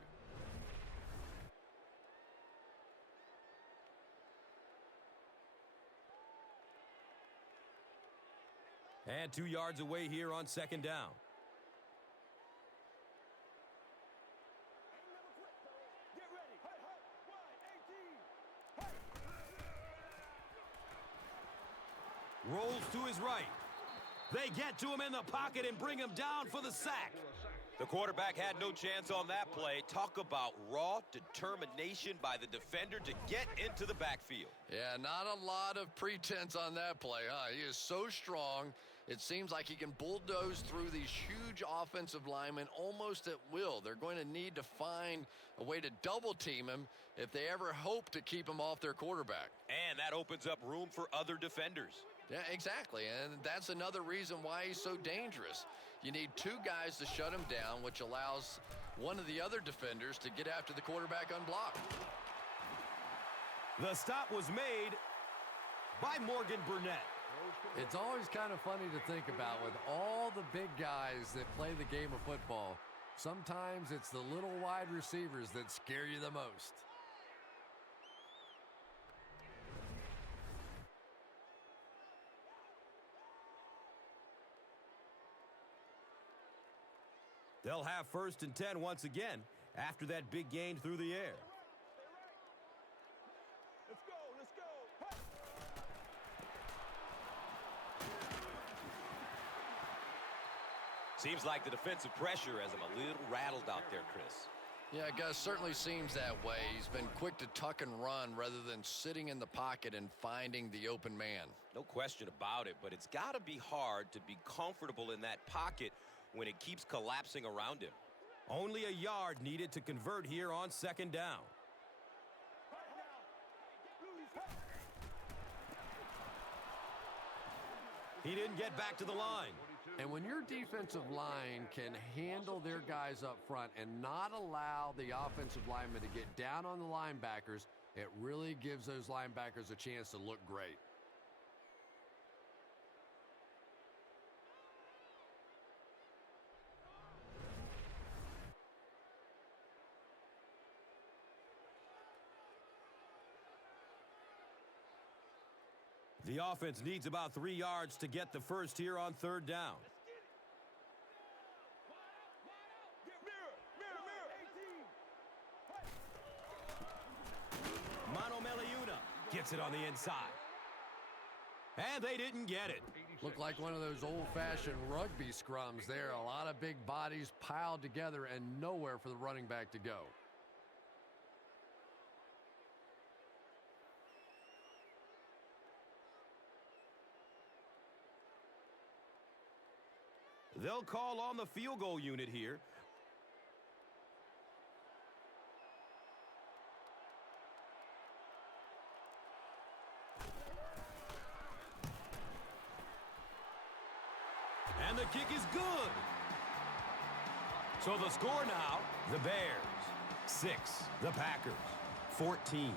you. And 2 yards away here on 2nd down. Rolls to his right. They get to him in the pocket and bring him down for the sack. The quarterback had no chance on that play. Talk about raw determination by the defender to get into the backfield. Yeah, not a lot of pretense on that play, huh? He is so strong, it seems like he can bulldoze through these huge offensive linemen almost at will. They're going to need to find a way to double team him if they ever hope to keep him off their quarterback. And that opens up room for other defenders. Yeah, exactly, and that's another reason why he's so dangerous. You need two guys to shut him down, which allows one of the other defenders to get after the quarterback unblocked. The stop was made by Morgan Burnett. It's always kind of funny to think about with all the big guys that play the game of football. Sometimes it's the little wide receivers that scare you the most. They'll have 1st and 10 once again after that big gain through the air. Let's go, let's go. Hey. Seems like the defensive pressure has him a little rattled out there, Chris. Yeah, Gus, certainly seems that way. He's been quick to tuck and run rather than sitting in the pocket and finding the open man. No question about it, but it's got to be hard to be comfortable in that pocket when it keeps collapsing around him. Only a yard needed to convert here on 2nd down. He didn't get back to the line. And when your defensive line can handle their guys up front and not allow the offensive linemen to get down on the linebackers, it really gives those linebackers a chance to look great. The offense needs about 3 yards to get the first here on 3rd down. Mano Meliuna gets it on the inside. And they didn't get it. Looked like one of those old-fashioned rugby scrums there. A lot of big bodies piled together and nowhere for the running back to go. They'll call on the field goal unit here. And the kick is good. So the score now, the Bears 6, the Packers 14.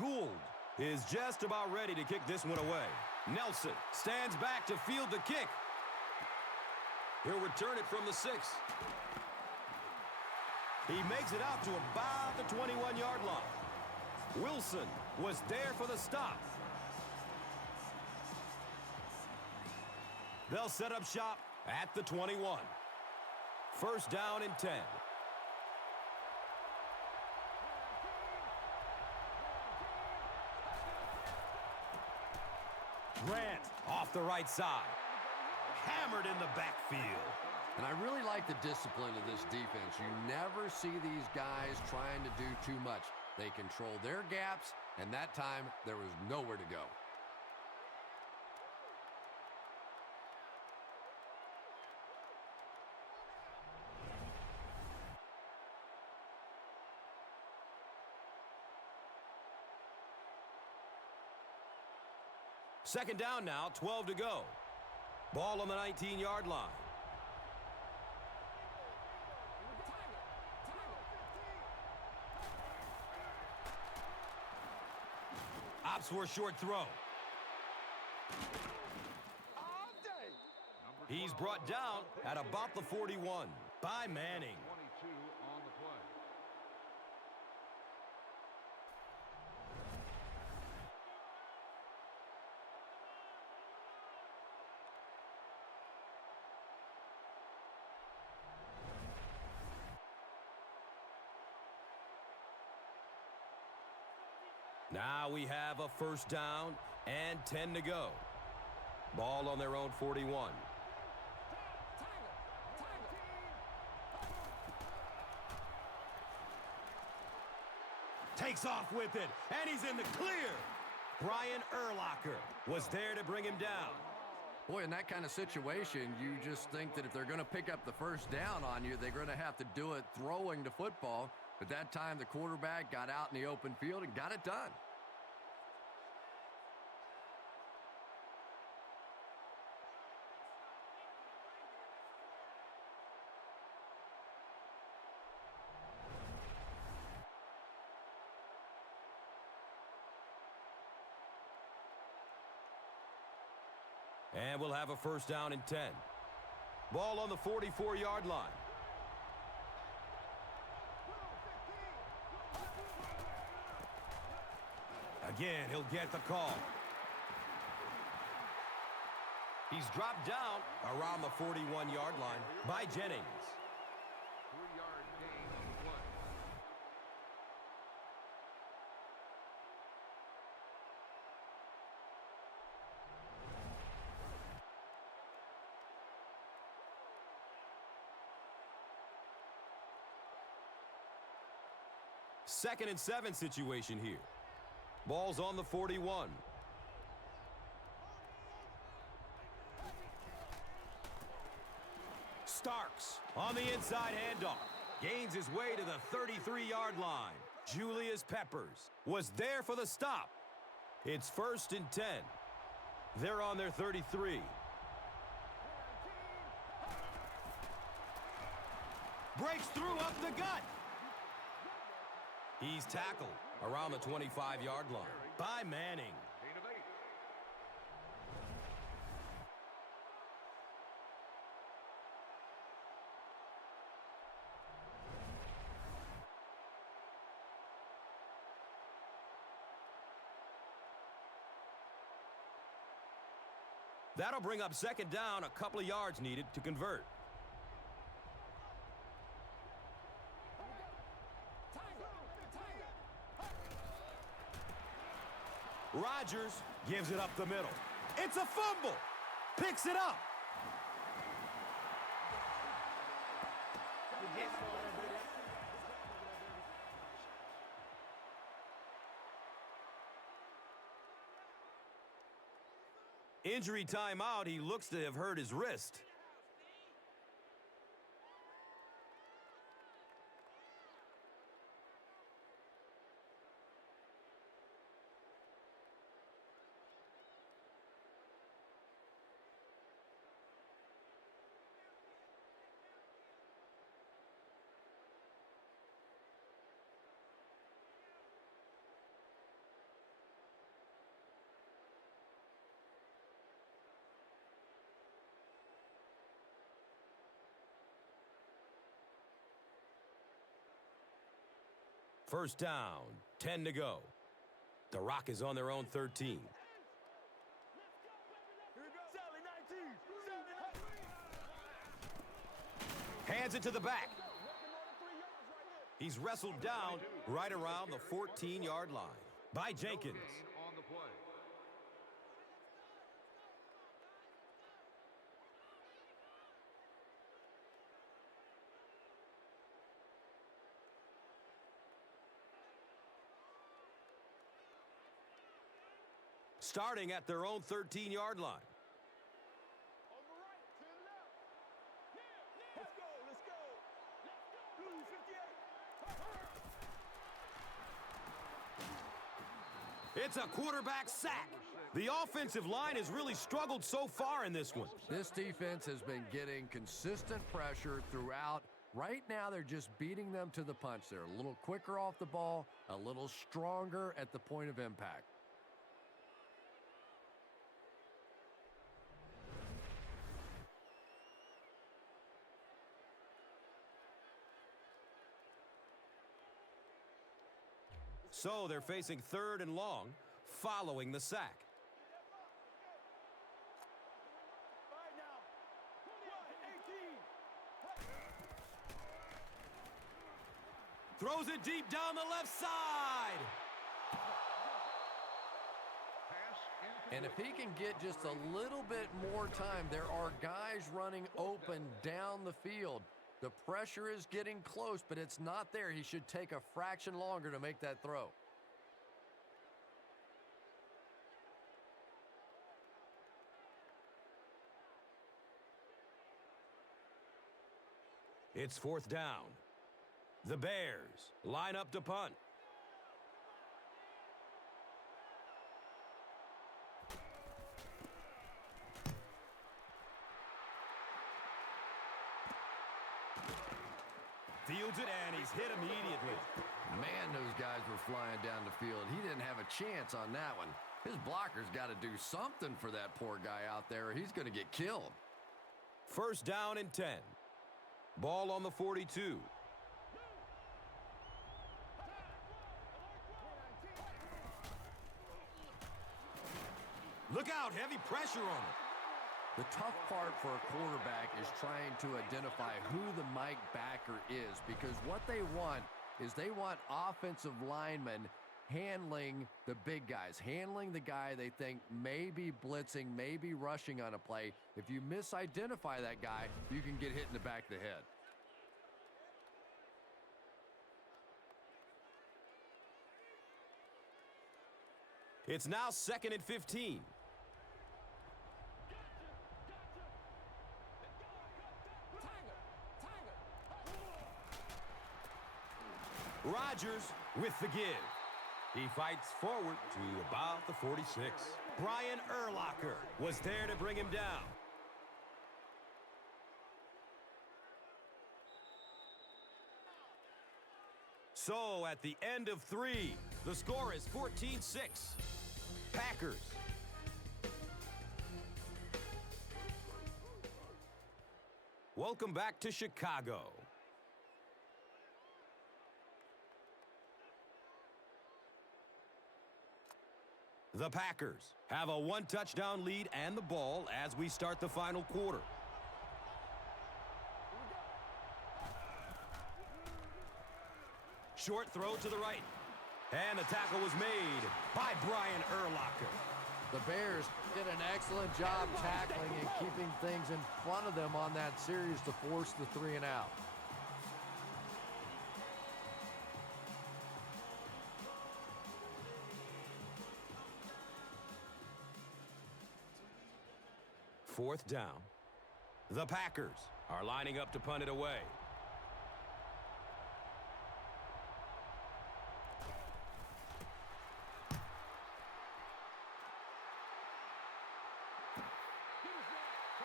Gould is just about ready to kick this one away. Nelson stands back to field the kick. He'll return it from the 6. He makes it out to about the 21-yard line. Wilson was there for the stop. They'll set up shop at the 21. 1st down and 10. Grant off the right side. Hammered in the backfield. And I really like the discipline of this defense. You never see these guys trying to do too much. They control their gaps, and that time there was nowhere to go. Second down now, 12 to go. Ball on the 19-yard line. Opts for a short throw. He's brought down at about the 41 by Manning. 22 on the play. Now we have a first down and 10 to go. Ball on their own 41. Takes off with it, and he's in the clear. Brian Urlacher was there to bring him down. Boy, in that kind of situation, you just think that if they're going to pick up the first down on you, they're going to have to do it throwing the football. But that time, the quarterback got out in the open field and got it done. And we'll have a first down and 10. Ball on the 44-yard line. Again, he'll get the call. He's dropped down around the 41-yard line by Jennings. 3-yard gain on the play. Second and 7 situation here. Ball's on the 41. Starks on the inside handoff. Gains his way to the 33-yard line. Julius Peppers was there for the stop. It's first and 10. They're on their 33. Breaks through up the gut. He's tackled around the 25-yard line by Manning. Gain of 8. That'll bring up second down, a couple of yards needed to convert. Rodgers gives it up the middle. It's a fumble. Picks it up. Injury timeout. He looks to have hurt his wrist. First down, 10 to go. The Rock is on their own 13. Hands it to the back. He's wrestled down right around the 14-yard line by Jenkins. Gain on the play. Starting at their own 13-yard line. It's a quarterback sack. The offensive line has really struggled so far in this one. This defense has been getting consistent pressure throughout. Right now, they're just beating them to the punch. They're a little quicker off the ball, a little stronger at the point of impact. So they're facing 3rd and long following the sack. Throws it deep down the left side. And if he can get just a little bit more time, there are guys running open down the field. The pressure is getting close, but it's not there. He should take a fraction longer to make that throw. It's 4th down. The Bears line up to punt. Fields it, and he's hit immediately. Man, those guys were flying down the field. He didn't have a chance on that one. His blocker's got to do something for that poor guy out there, or he's going to get killed. 1st down and 10. Ball on the 42. Look out, heavy pressure on it. The tough part for a quarterback is trying to identify who the Mike backer is, because what they want is they want offensive linemen handling the big guys, handling the guy they think may be blitzing, may be rushing on a play. If you misidentify that guy, you can get hit in the back of the head. It's now 2nd and 15. Rodgers with the give. He fights forward to about the 46. Brian Urlacher was there to bring him down. So at the end of 3, the score is 14-6. Packers. Welcome back to Chicago. The Packers have a 1-touchdown lead and the ball as we start the final quarter. Short throw to the right. And the tackle was made by Brian Urlacher. The Bears did an excellent job tackling and keeping things in front of them on that series to force the 3 and out. Fourth down. The Packers are lining up to punt it away.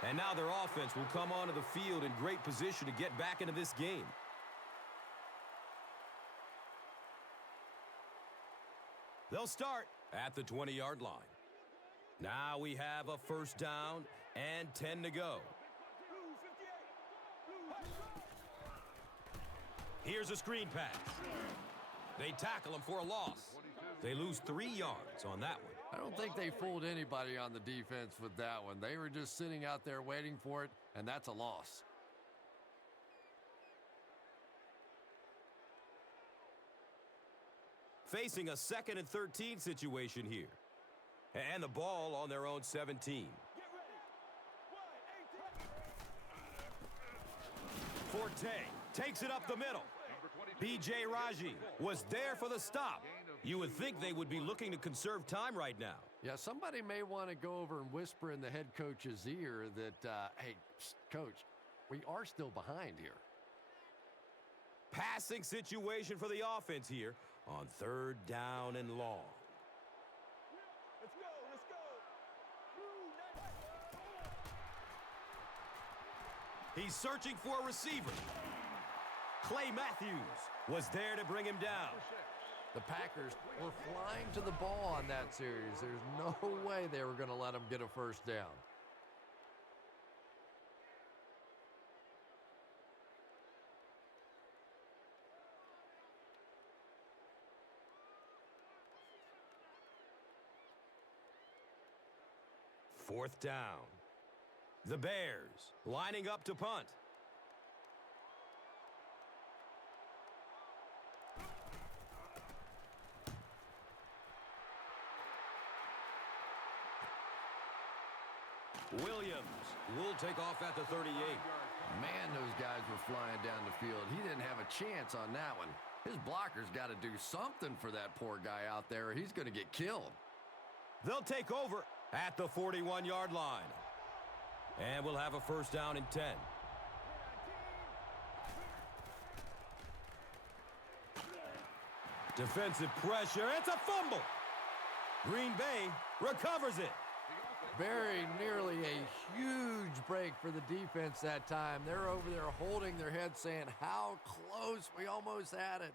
And now their offense will come onto the field in great position to get back into this game. They'll start at the 20-yard line. Now we have a first down and 10 to go. Here's a screen pass. They tackle him for a loss. They lose 3 yards on that one. I don't think they fooled anybody on the defense with that one. They were just sitting out there waiting for it, and that's a loss. Facing a 2nd and 13 situation here. And the ball on their own 17. Forte takes it up the middle. B.J. Raji was there for the stop. You would think they would be looking to conserve time right now. Yeah, somebody may want to go over and whisper in the head coach's ear that, hey, coach, we are still behind here. Passing situation for the offense here on 3rd down and long. Let's go, let's go. He's searching for a receiver. Clay Matthews was there to bring him down. The Packers were flying to the ball on that series. There's no way they were going to let them get a first down. 4th down. The Bears lining up to punt. Williams will take off at the 38. Man, those guys were flying down the field. He didn't have a chance on that one. His blocker's got to do something for that poor guy out there. He's going to get killed. They'll take over at the 41-yard line. And we'll have a 1st down and 10. Defensive pressure. It's a fumble. Green Bay recovers it. Very nearly a huge break for the defense that time. They're over there holding their head saying, how close, we almost had it.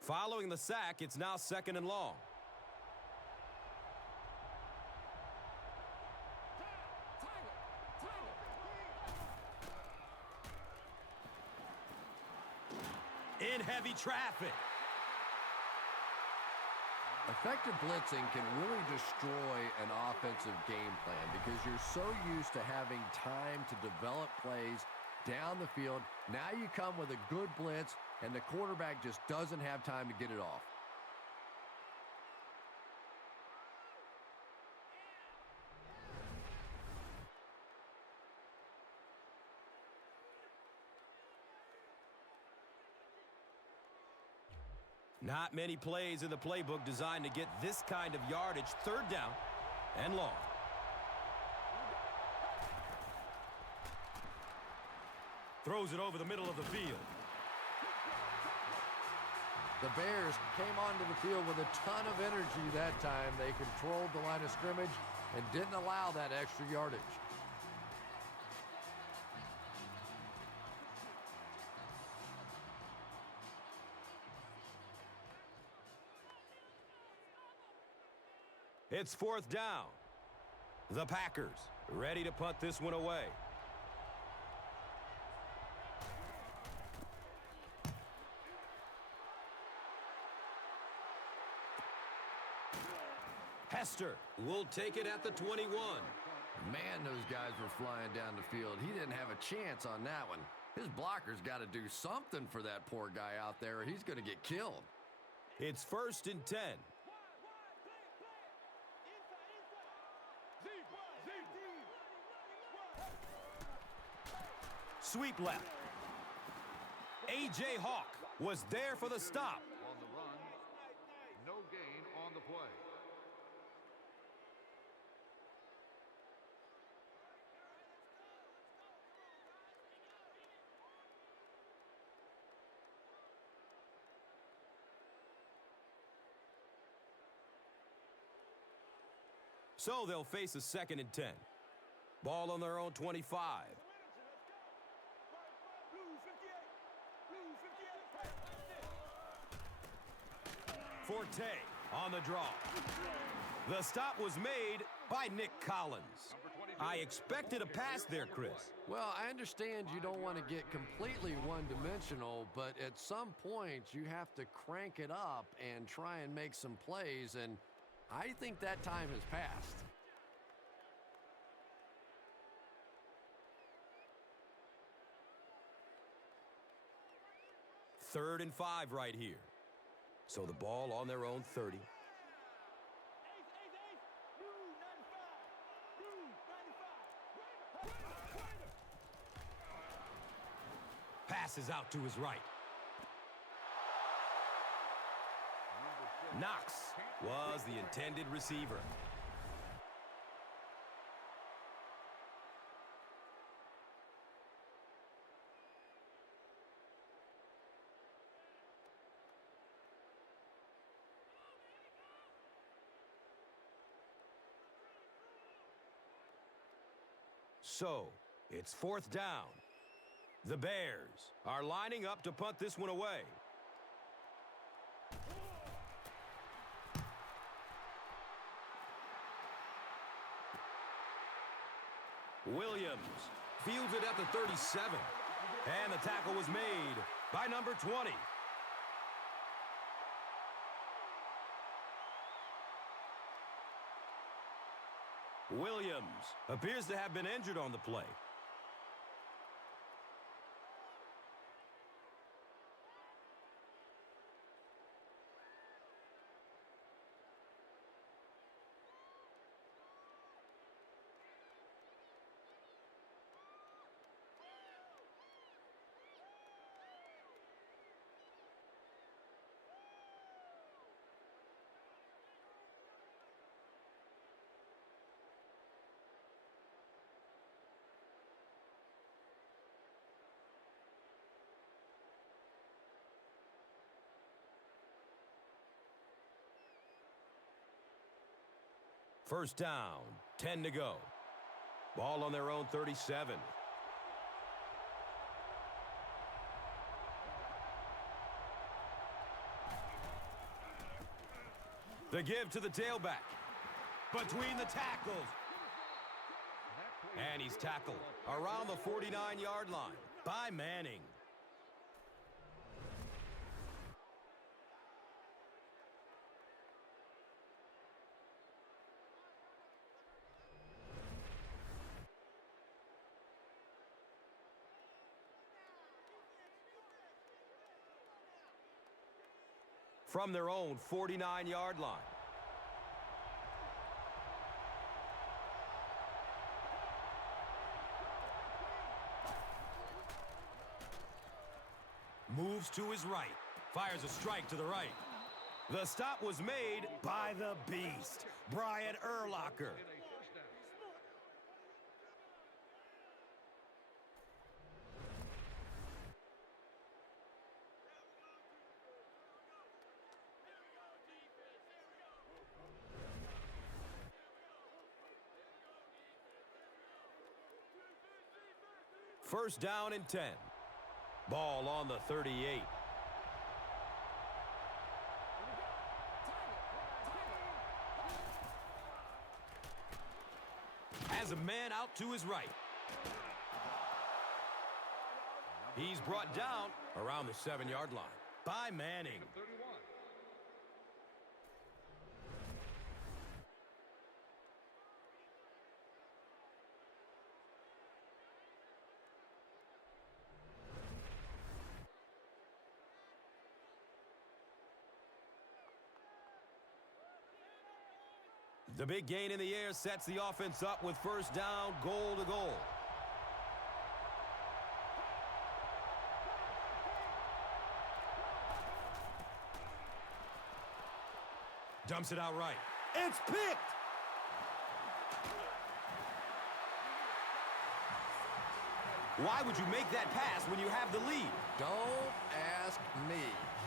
Following the sack, it's now 2nd and long. In heavy traffic. Effective blitzing can really destroy an offensive game plan because you're so used to having time to develop plays down the field. Now you come with a good blitz, and the quarterback just doesn't have time to get it off. Not many plays in the playbook designed to get this kind of yardage. 3rd down and long. Throws it over the middle of the field. The Bears came onto the field with a ton of energy that time. They controlled the line of scrimmage and didn't allow that extra yardage. It's 4th down. The Packers ready to punt this one away. Hester will take it at the 21. Man, those guys were flying down the field. He didn't have a chance on that one. His blocker's got to do something for that poor guy out there. He's going to get killed. It's 1st and 10. Sweep left. A.J. Hawk was there for the stop. On the run, no gain on the play. So they'll face a 2nd and 10. Ball on their own 25. Forte on the draw. The stop was made by Nick Collins. I expected a pass there, Chris. Well, I understand you don't want to get completely one-dimensional, but at some point you have to crank it up and try and make some plays, and I think that time has passed. Third and 5 right here. So the ball on their own 30. Passes out to his right. Knox was the intended receiver. So, it's 4th down. The Bears are lining up to punt this one away. Williams Fields it at the 37. And the tackle was made by number 20. Williams appears to have been injured on the play. First down, 10 to go. Ball on their own 37. The give to the tailback. Between the tackles. And he's tackled around the 49-yard line by Manning. From their own 49-yard line. Moves to his right. Fires a strike to the right. The stop was made by the beast, Brian Urlacher. First down and 10. Ball on the 38. Has a man out to his right. He's brought down around the 7-yard line by Manning. The big gain in the air sets the offense up with first down, goal to goal. Dumps it out right. It's picked! Why would you make that pass when you have the lead? Don't ask me.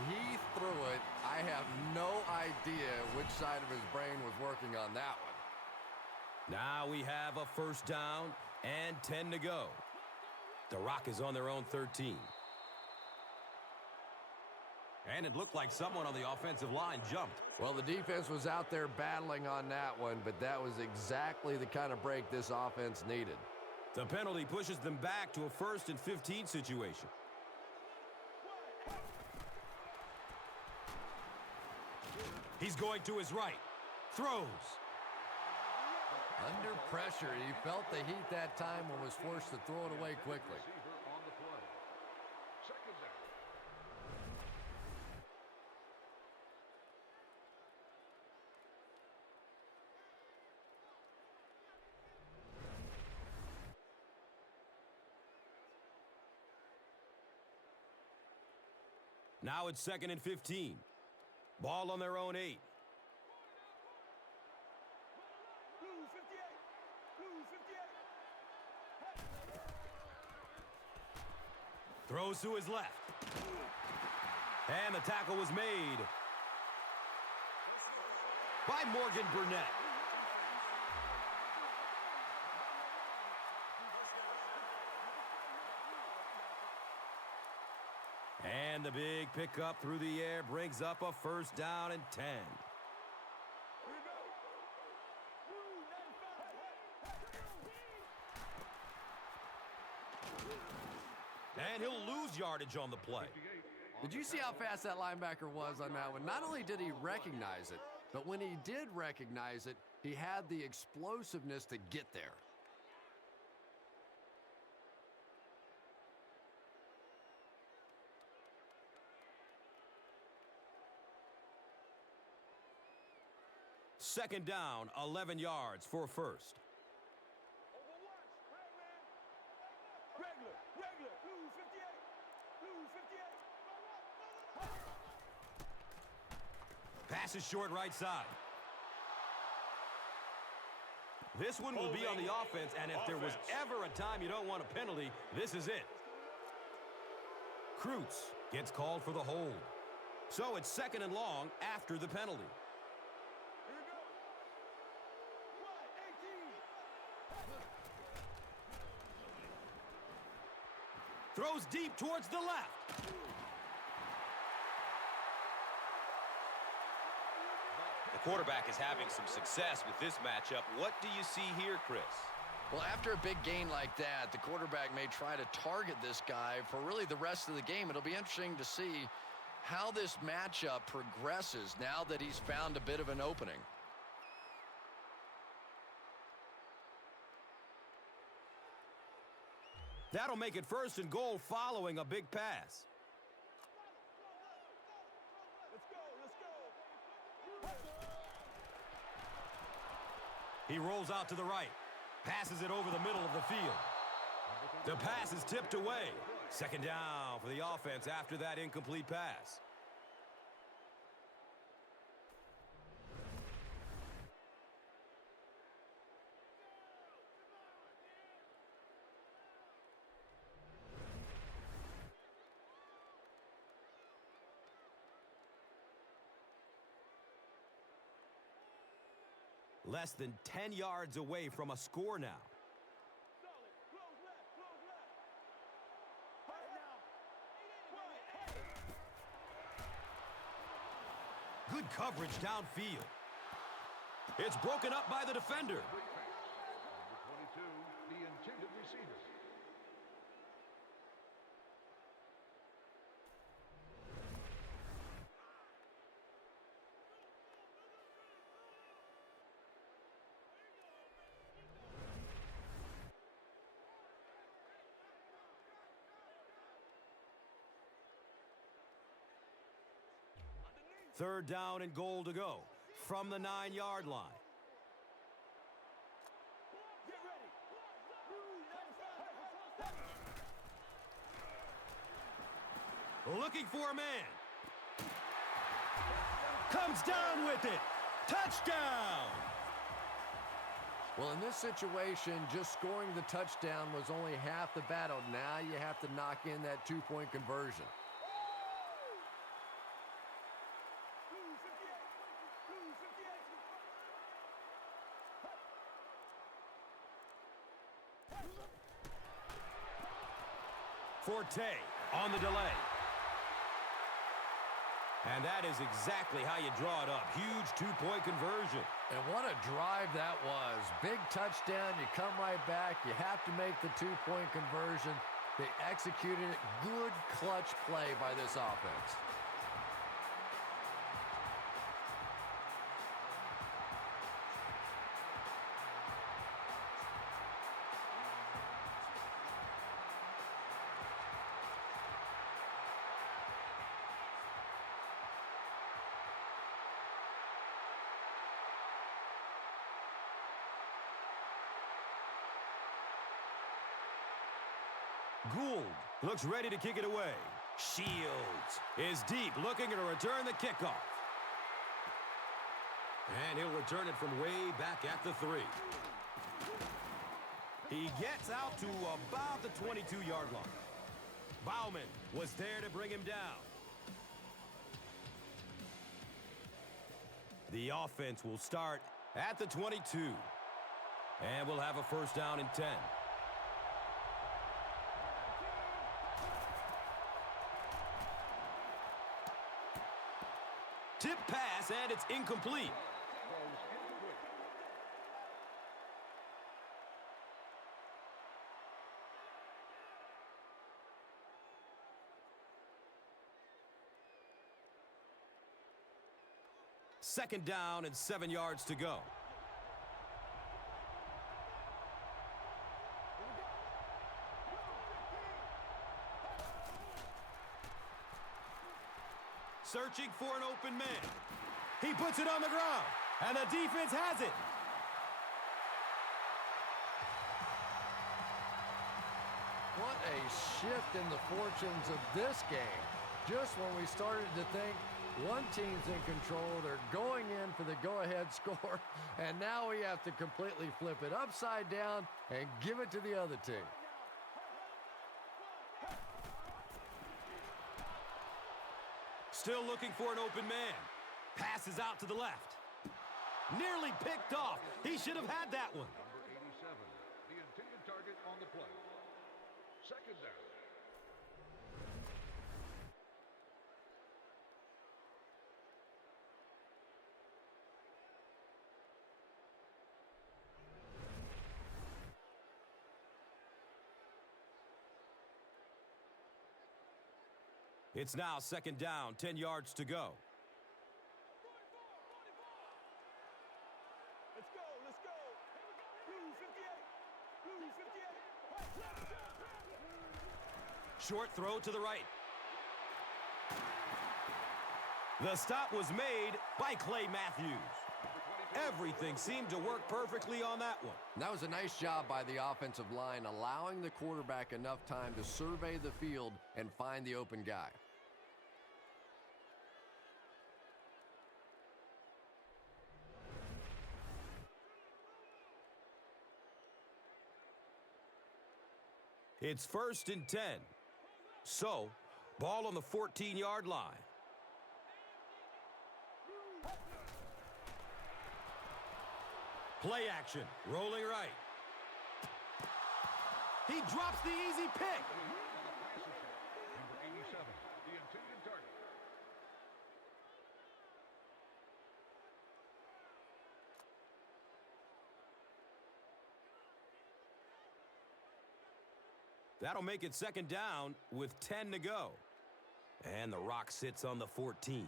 He threw it. I have no idea which side of his brain was working on that one. Now we have a first down and 10 to go. The Rock is on their own 13. And it looked like someone on the offensive line jumped. Well, the defense was out there battling on that one, but that was exactly the kind of break this offense needed. The penalty pushes them back to a 1st and 15 situation. He's going to his right. Throws. Under pressure, he felt the heat that time and was forced to throw it away quickly. Now it's 2nd and 15. Ball on their own 8. Throws to his left. And the tackle was made by Morgan Burnett. And the big pickup through the air brings up a first down and 10. lose yardage on the play. Did you see how fast that linebacker was on that one? Not only did he recognize it, but when he did recognize it, he had the explosiveness to get there. Second down, 11 yards for first. Regular. Blue 58. Pass is short right side. This one will be on the offense, and if there was ever a time you don't want a penalty, this is it. Kreutz gets called for the hold. So it's second and long after the penalty. Here we go. What? 18. Throws deep towards the left. The quarterback is having some success with this matchup. What do you see here, Chris? Well, after a big gain like that, the quarterback may try to target this guy for really the rest of the game. It'll be interesting to see how this matchup progresses now that he's found a bit of an opening. That'll make it first and goal following a big pass. Let's go. He rolls out to the right. Passes it over the middle of the field. The pass is tipped away. Second down for the offense after that incomplete pass. Less than 10 yards away from a score now. Solid. Close left. Hurry now. Good coverage downfield. It's broken up by the defender. Number 22, the intended receiver. Third down and goal to go from the 9-yard line. Get ready. Blue 95. Looking for a man. Comes down with it. Touchdown! Well, in this situation, just scoring the touchdown was only half the battle. Now you have to knock in that two-point conversion. Blue 58. Forte on the delay. And that is exactly how you draw it up. Huge two-point conversion. And what a drive that was. Big touchdown, you come right back, you have to make the two-point conversion. They executed it. Good clutch play by this offense. Gould looks ready to kick it away. Shields is deep, looking to return the kickoff. And he'll return it from way back at the 3. He gets out to about the 22-yard line. Bauman was there to bring him down. The offense will start at the 22. And we'll have a first down and 10. Tip pass, and it's incomplete. 2nd down and 7 yards to go. Searching for an open man. He puts it on the ground, and the defense has it. What a shift in the fortunes of this game. Just when we started to think one team's in control, they're going in for the go-ahead score, and now we have to completely flip it upside down and give it to the other team. Still looking for an open man. Passes out to the left. Nearly picked off. He should have had that one. Number 87, the intended target on the play. 2nd down. It's now 2nd down, 10 yards to go. Let's go, let's go. Blue 58. Blue 58. Short throw to the right. The stop was made by Clay Matthews. Everything seemed to work perfectly on that one. And that was a nice job by the offensive line, allowing the quarterback enough time to survey the field and find the open guy. It's 1st and 10. So, ball on the 14-yard line. Play action, rolling right. He drops the easy pick. Number 87, the intended target. That'll make it 2nd down with 10 to go. And the rock sits on the 14.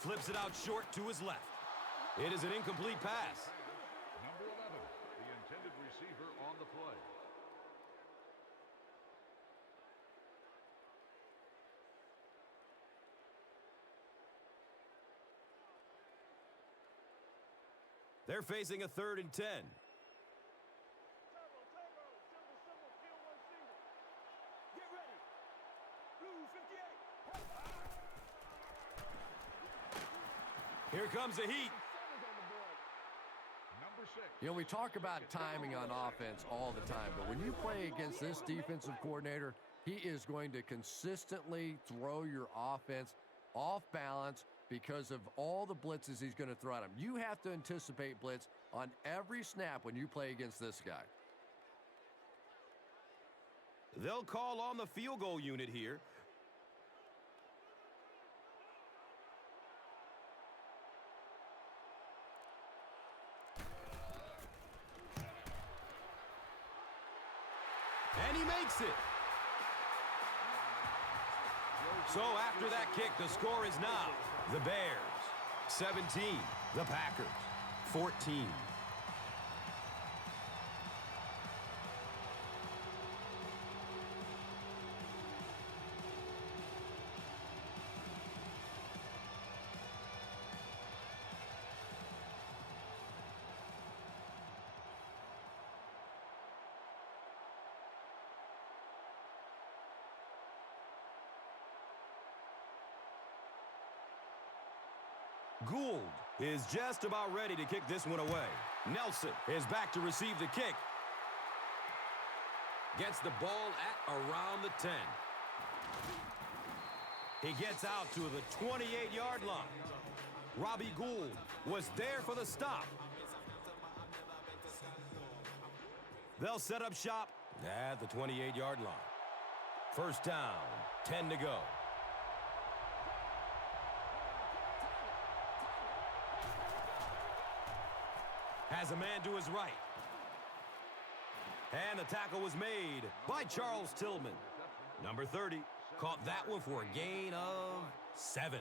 Flips it out short to his left. It is an incomplete pass. Number 11, the intended receiver on the play. They're facing a 3rd and 10. Turbo, symbol, field one single. Get ready. Blue 58. Here comes the heat. Number 6. You know, we talk about timing on offense all the time, but when you play against this defensive coordinator, he is going to consistently throw your offense off balance because of all the blitzes he's going to throw at him. You have to anticipate blitz on every snap when you play against this guy. They'll call on the field goal unit here. And he makes it. So after that kick, the score is now the Bears 17, the Packers 14. Gould is just about ready to kick this one away. Nelson is back to receive the kick. Gets the ball at around the 10. He gets out to the 28-yard line. Robbie Gould was there for the stop. They'll set up shop at the 28-yard line. 1st down, 10 to go. Has a man to his right. And the tackle was made by Charles Tillman. Number 30 caught that one for a gain of 7.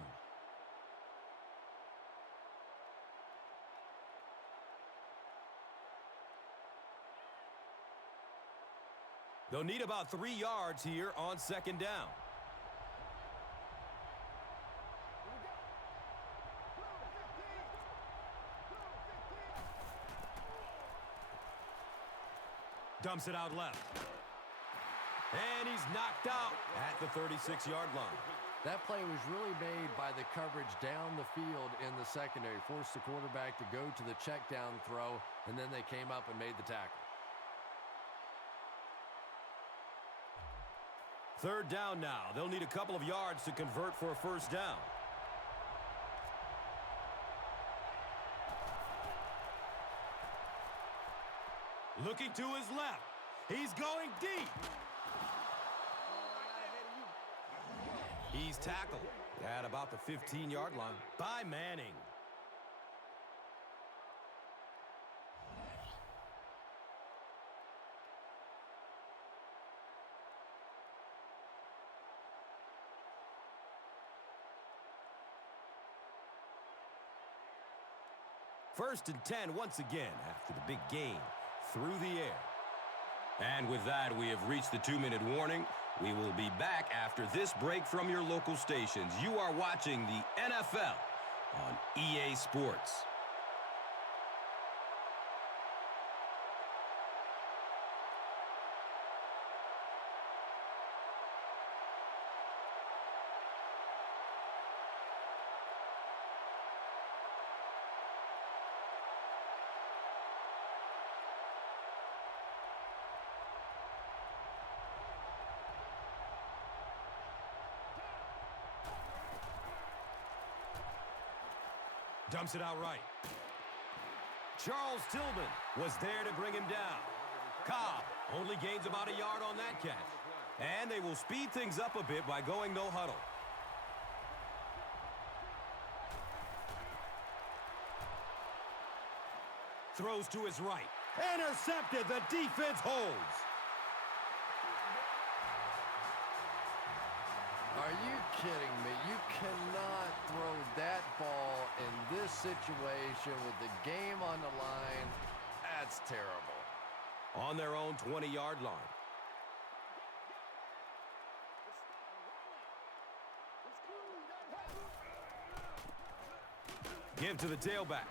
They'll need about 3 yards here on second down. Dumps it out left. And he's knocked out at the 36-yard line. That play was really made by the coverage down the field in the secondary. Forced the quarterback to go to the check down throw, and then they came up and made the tackle. Third down now. They'll need a couple of yards to convert for a first down. Looking to his left. He's going deep. He's tackled at about the 15-yard line by Manning. First and 10 once again after the big gain through the air. And with that, we have reached the 2-minute warning. We will be back after this break from your local stations. You are watching the NFL on EA Sports. Dumps it out right. Charles Tillman was there to bring him down. Cobb only gains about a yard on that catch. And they will speed things up a bit by going no huddle. Throws to his right. Intercepted. The defense holds. Are you kidding me? You cannot throw that ball in this situation with the game on the line. That's terrible. On their own 20-yard line. Give to the tailback.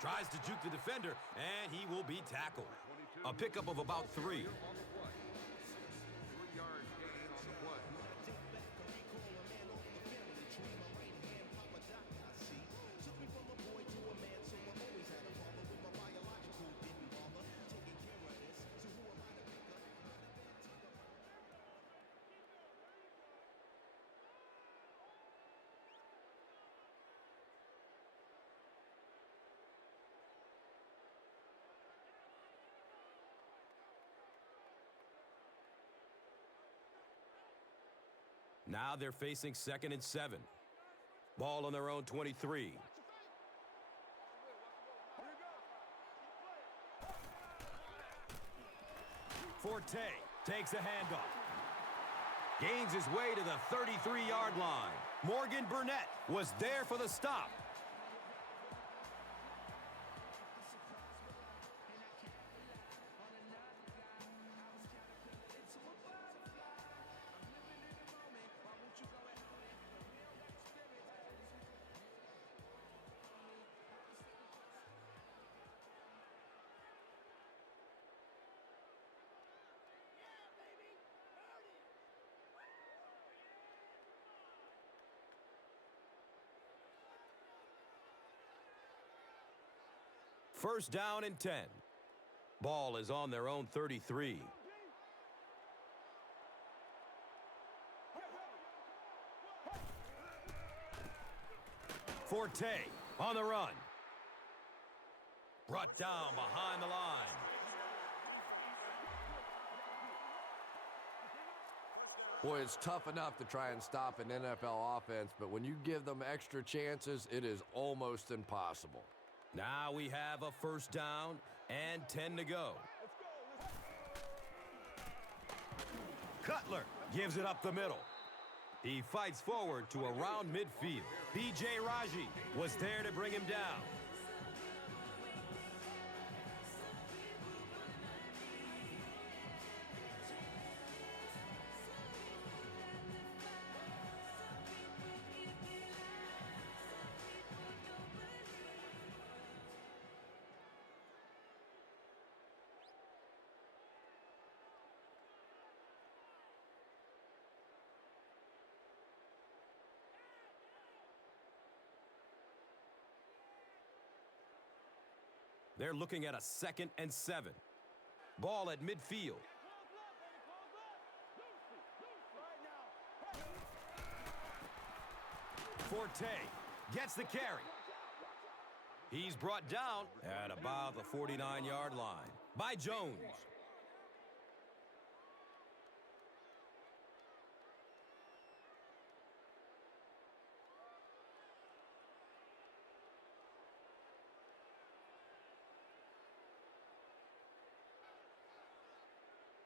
Tries to juke the defender, and he will be tackled. A pickup of about 3. Now they're facing 2nd and 7. Ball on their own 23. Forte takes a handoff. Gains his way to the 33-yard line. Morgan Burnett was there for the stop. First down and 10. Ball is on their own 33. Forte on the run. Brought down behind the line. Boy, it's tough enough to try and stop an NFL offense, but when you give them extra chances, it is almost impossible. Now we have a first down and 10 to go. Cutler gives it up the middle. He fights forward to around midfield. B.J. Raji was there to bring him down. They're looking at a 2nd and 7. Ball at midfield. Forte gets the carry. He's brought down at about the 49-yard line by Jones.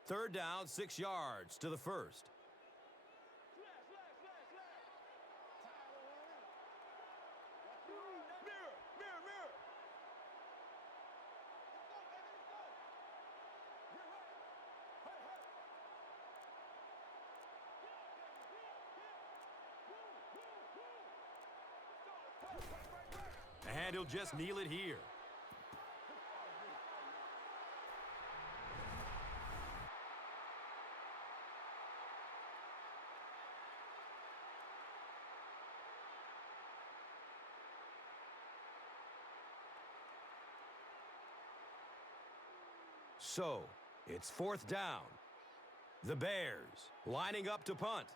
Third down, 6 yards to the first. And he'll just kneel it here. So, it's 4th down. The Bears lining up to punt.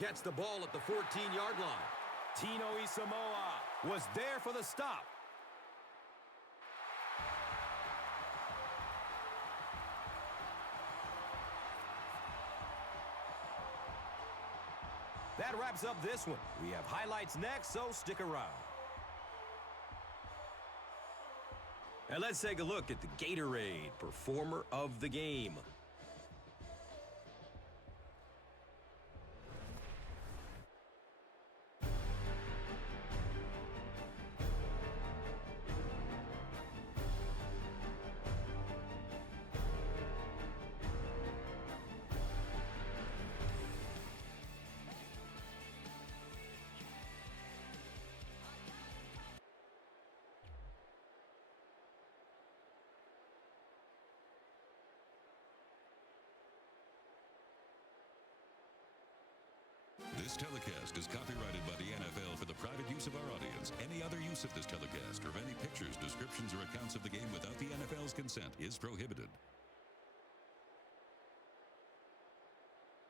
Gets the ball at the 14-yard line. Tino Isamoa was there for the stop. That wraps up this one. We have highlights next, so stick around. And let's take a look at the Gatorade Performer of the Game. This telecast is copyrighted by the NFL for the private use of our audience. Any other use of this telecast or of any pictures, descriptions, or accounts of the game without the NFL's consent is prohibited.